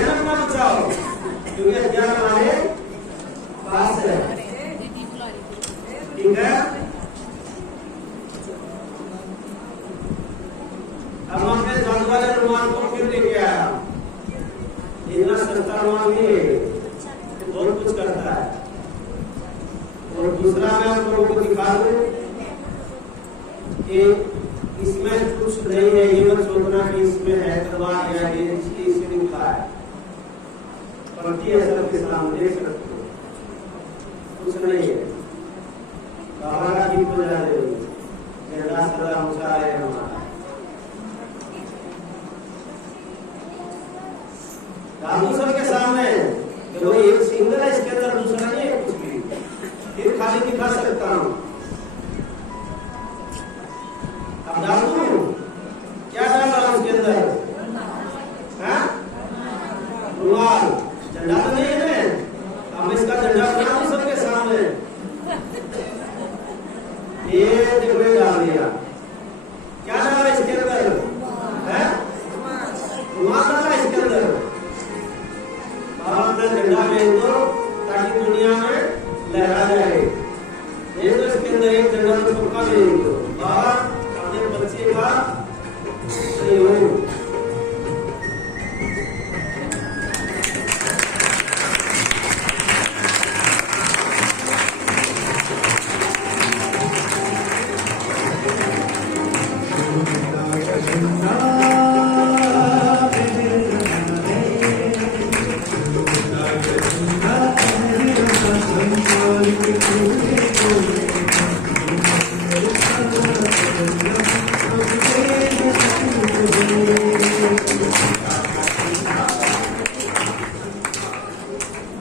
अपना बचाओ, क्योंकि हथियार हमारे पास है, ठीक है। अब अपने जादू वाले रुमाल को फिर लेके आया, इतना सस्ता रुमाल नहीं है, बहुत कुछ करता है। और दूसरा मैं आप लोगों को दिखा दूं कि इसमें कुछ नहीं है, ये मत सोचना कि इसमें है तलवार या ये इसमें लिखा है, पलटी है सबके सामने देख सकते हो, कुछ नहीं है। बाबा का गीत बजा दे, मेरा सदा ऊंचा है हमारा, जादू सबके सामने अब डाल दूं क्या डाल रहा हूं उसके अंदर? हाँ? रुमाल। झंडा तो नहीं है ना? अब इसका झंडा बना दूं सबके सामने। ये देखो ये डाल दिया। क्या डाला इसके अंदर? है? रुमाल डाला इसके अंदर। अब अपना झंडा भेज दो ताकि दुनिया में लहरा जाए। ये तो इसके अंदर एक झंडा तो पक्का भेज दो। बाबा अपने बच्चे का सहयोग।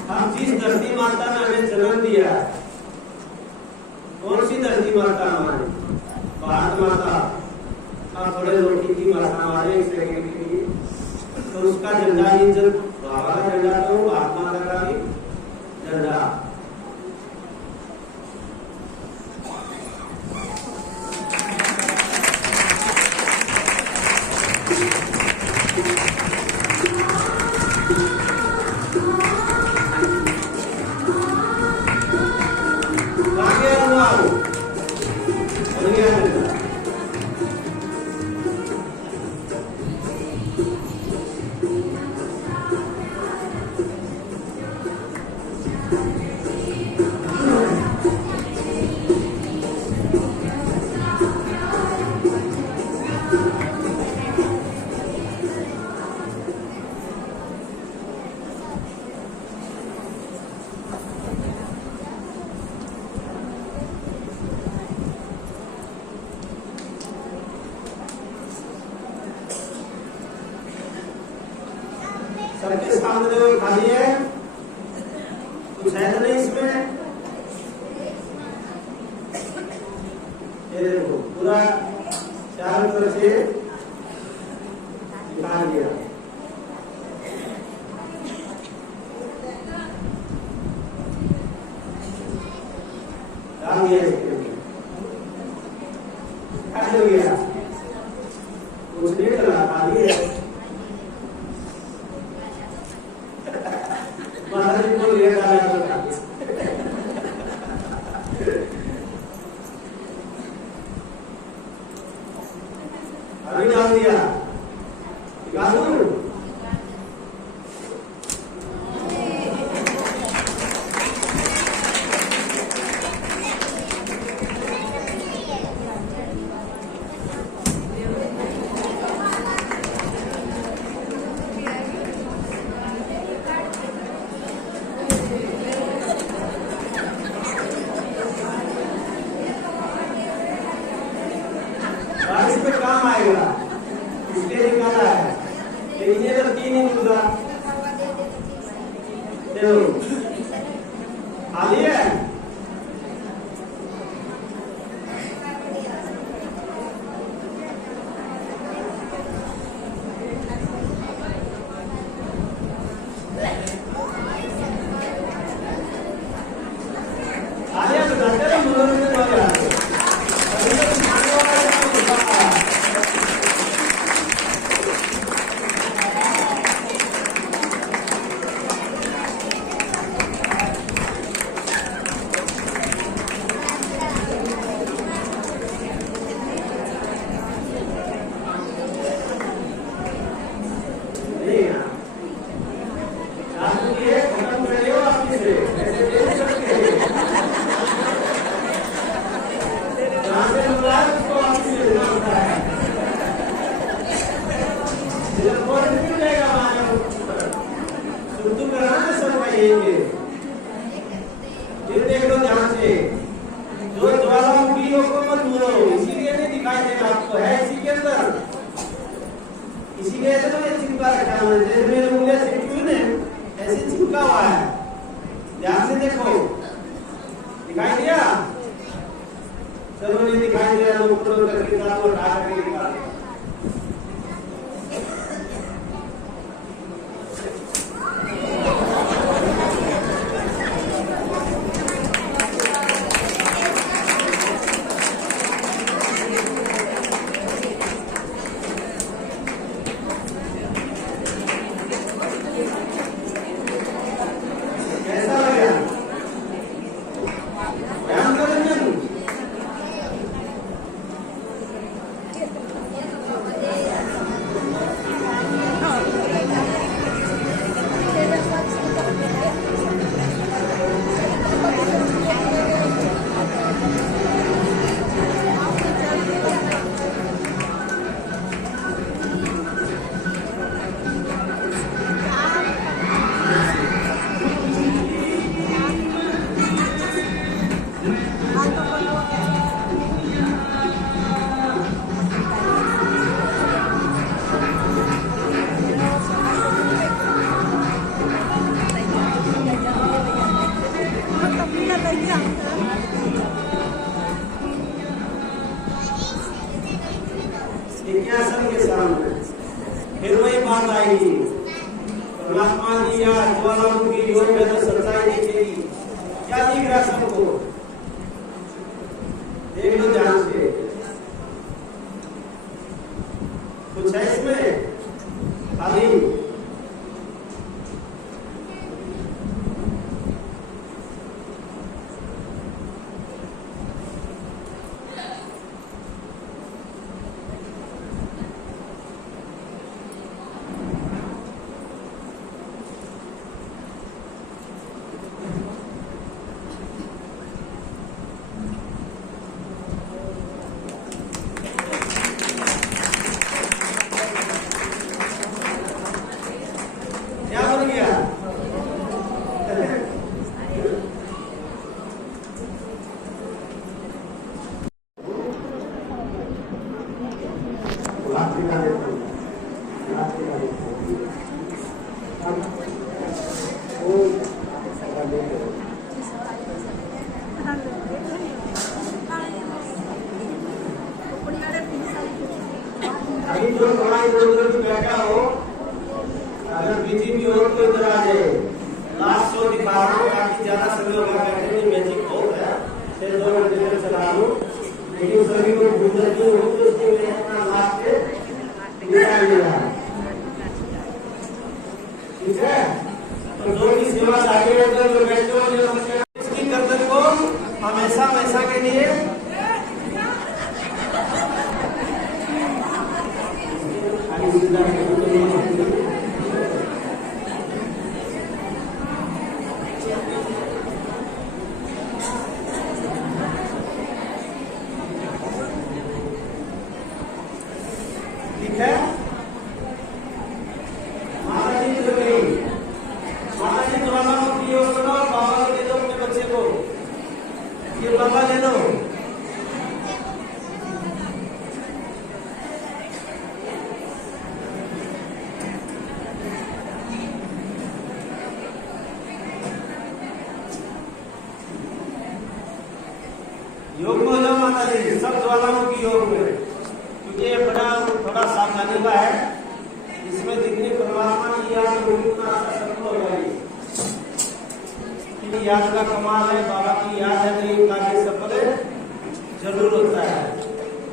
हम जिस धरती माता ने हमें जन्म दिया, कौन सी धरती माता हमारी? भारत माता। आप थोड़े रोटी की माता हमारे एक सेकंड के लिए, तो उसका झंडा ही जब बाबा का झंडा तो भारत माता का भी झंडा। सबके सामने जो खाली है कुछ है तो नहीं इसमें? ये देखो पूरा चारों तरफ से निकाल दिया। डाल दिया इसके अंदर। क्या हो गया? कुछ नहीं चला, खाली है। अभी डाल दिया, निकाल दूं? बारिश में काम आएगा इसलिए निकाला है, लेकिन ये तो तीन ही निकला। देखो खाली है। देख लो ध्यान से, जो ज्वालामुखियों को मत भूलो, इसीलिए नहीं दिखाई देगा आपको, है इसी के अंदर, इसीलिए तो ये चिपका रखा है। जैसे मेरे उंगलियां चिपकी ने ऐसे चिपका हुआ है, ध्यान से देखो, दिखाई दिया? चलो नहीं दिखाई दे रहा, ऊपर करके दांत उठा करके निकाल। कैसा लगा? ध्यान करो रंजन। जिज्ञासन के सामने फिर वही बात आएगी, परमात्मा जी या ज्वालामुखी योग में तो सच्चाई दिखेगी। क्या दिख रहा सबको? देख लो ध्यान से, कुछ है इसमें खाली? क्या बन गया? अभी जो थोड़ा इधर उधर बैठा हो, अगर बीजी भी हो तो इधर आ जाए। लास्ट शो दिखा रहा हूँ ताकि ज्यादा समय होगा बैठने में, मैजिक बहुत है, फिर 2 घंटे तक चला रहा हूँ, लेकिन सभी को गुजर की हो तो उसके लिए अपना लास्ट पे निकाल लिया। ठीक है, तो जो की सेवा आगे जो बैठो इसकी गर्दन को हमेशा हमेशा के लिए ठीक है। माता जी जो गई, माता जी ज्वालामुखी योग करो, बाबा को दे दो अपने बच्चे को, ये बाबा ले लो। योग में हो जाओ माता जी, सब ज्वालामुखी योग में, क्योंकि ये बड़ा थोड़ा सावधानी का है, इसमें जितनी परमात्मा की याद होगी उतना सफल हो जाएगी। याद का कमाल है, बाबा की याद है तो ये कार्य सफल जरूर होता है,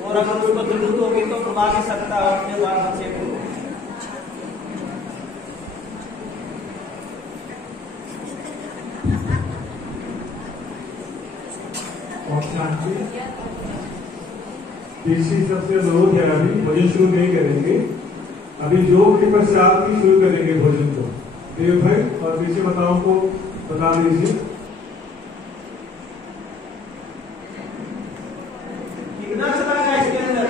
और अगर उसको जरूरत होगी तो बुला भी सकता है अपने बाल बच्चे को। तीसरी सबसे जरूरत है, अभी भोजन शुरू नहीं करेंगे, अभी योग के पश्चात ही शुरू करेंगे भोजन को। देव भाई और पीछे बताओ को बता दीजिए। कितना चला गया इसके अंदर,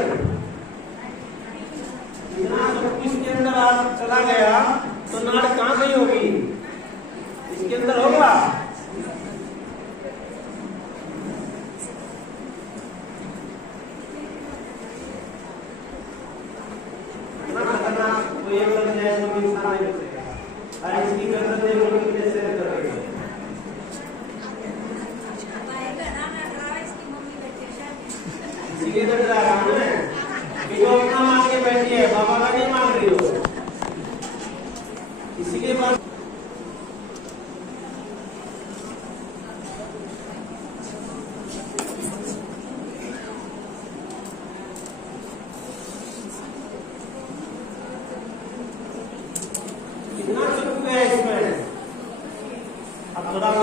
कितना सब इसके अंदर आप चला गया तो नाड़ कहाँ गई होगी? इसके अंदर होगा। तो ये लग जाए तो इंसान नहीं बचेगा। और इसकी कसरत एक लोग कितने से करेगा?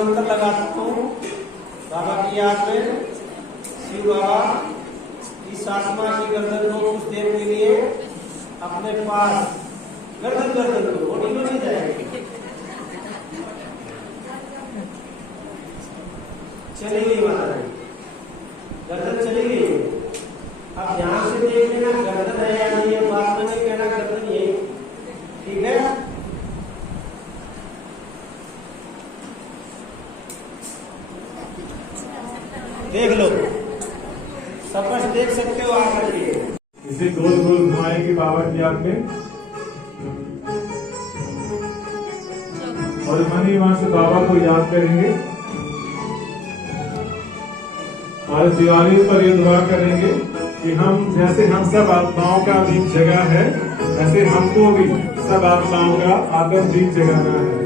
मंत्र लगाता हूँ बाबा की याद में। शिव बाबा इस आत्मा की गर्दन को कुछ देर के लिए अपने पास गर्दन को बॉडी में नहीं जाएगी, चली गई माता रानी, गर्दन चली गई। अब ध्यान से देख लेना गर्दन है या नहीं है, बात में नहीं कहना गर्दन ये, ठीक है। देख लो, सब कुछ देख सकते हो आकर के। इसे गोल गोल घुमाएंगे बाबा की याद में और मनी वहां से बाबा को याद करेंगे और दिवाली पर ये दुआ करेंगे कि हम जैसे हम सब आत्माओं का दीप जगा है, ऐसे हमको भी सब आत्माओं का आत्म दीप जगाना है।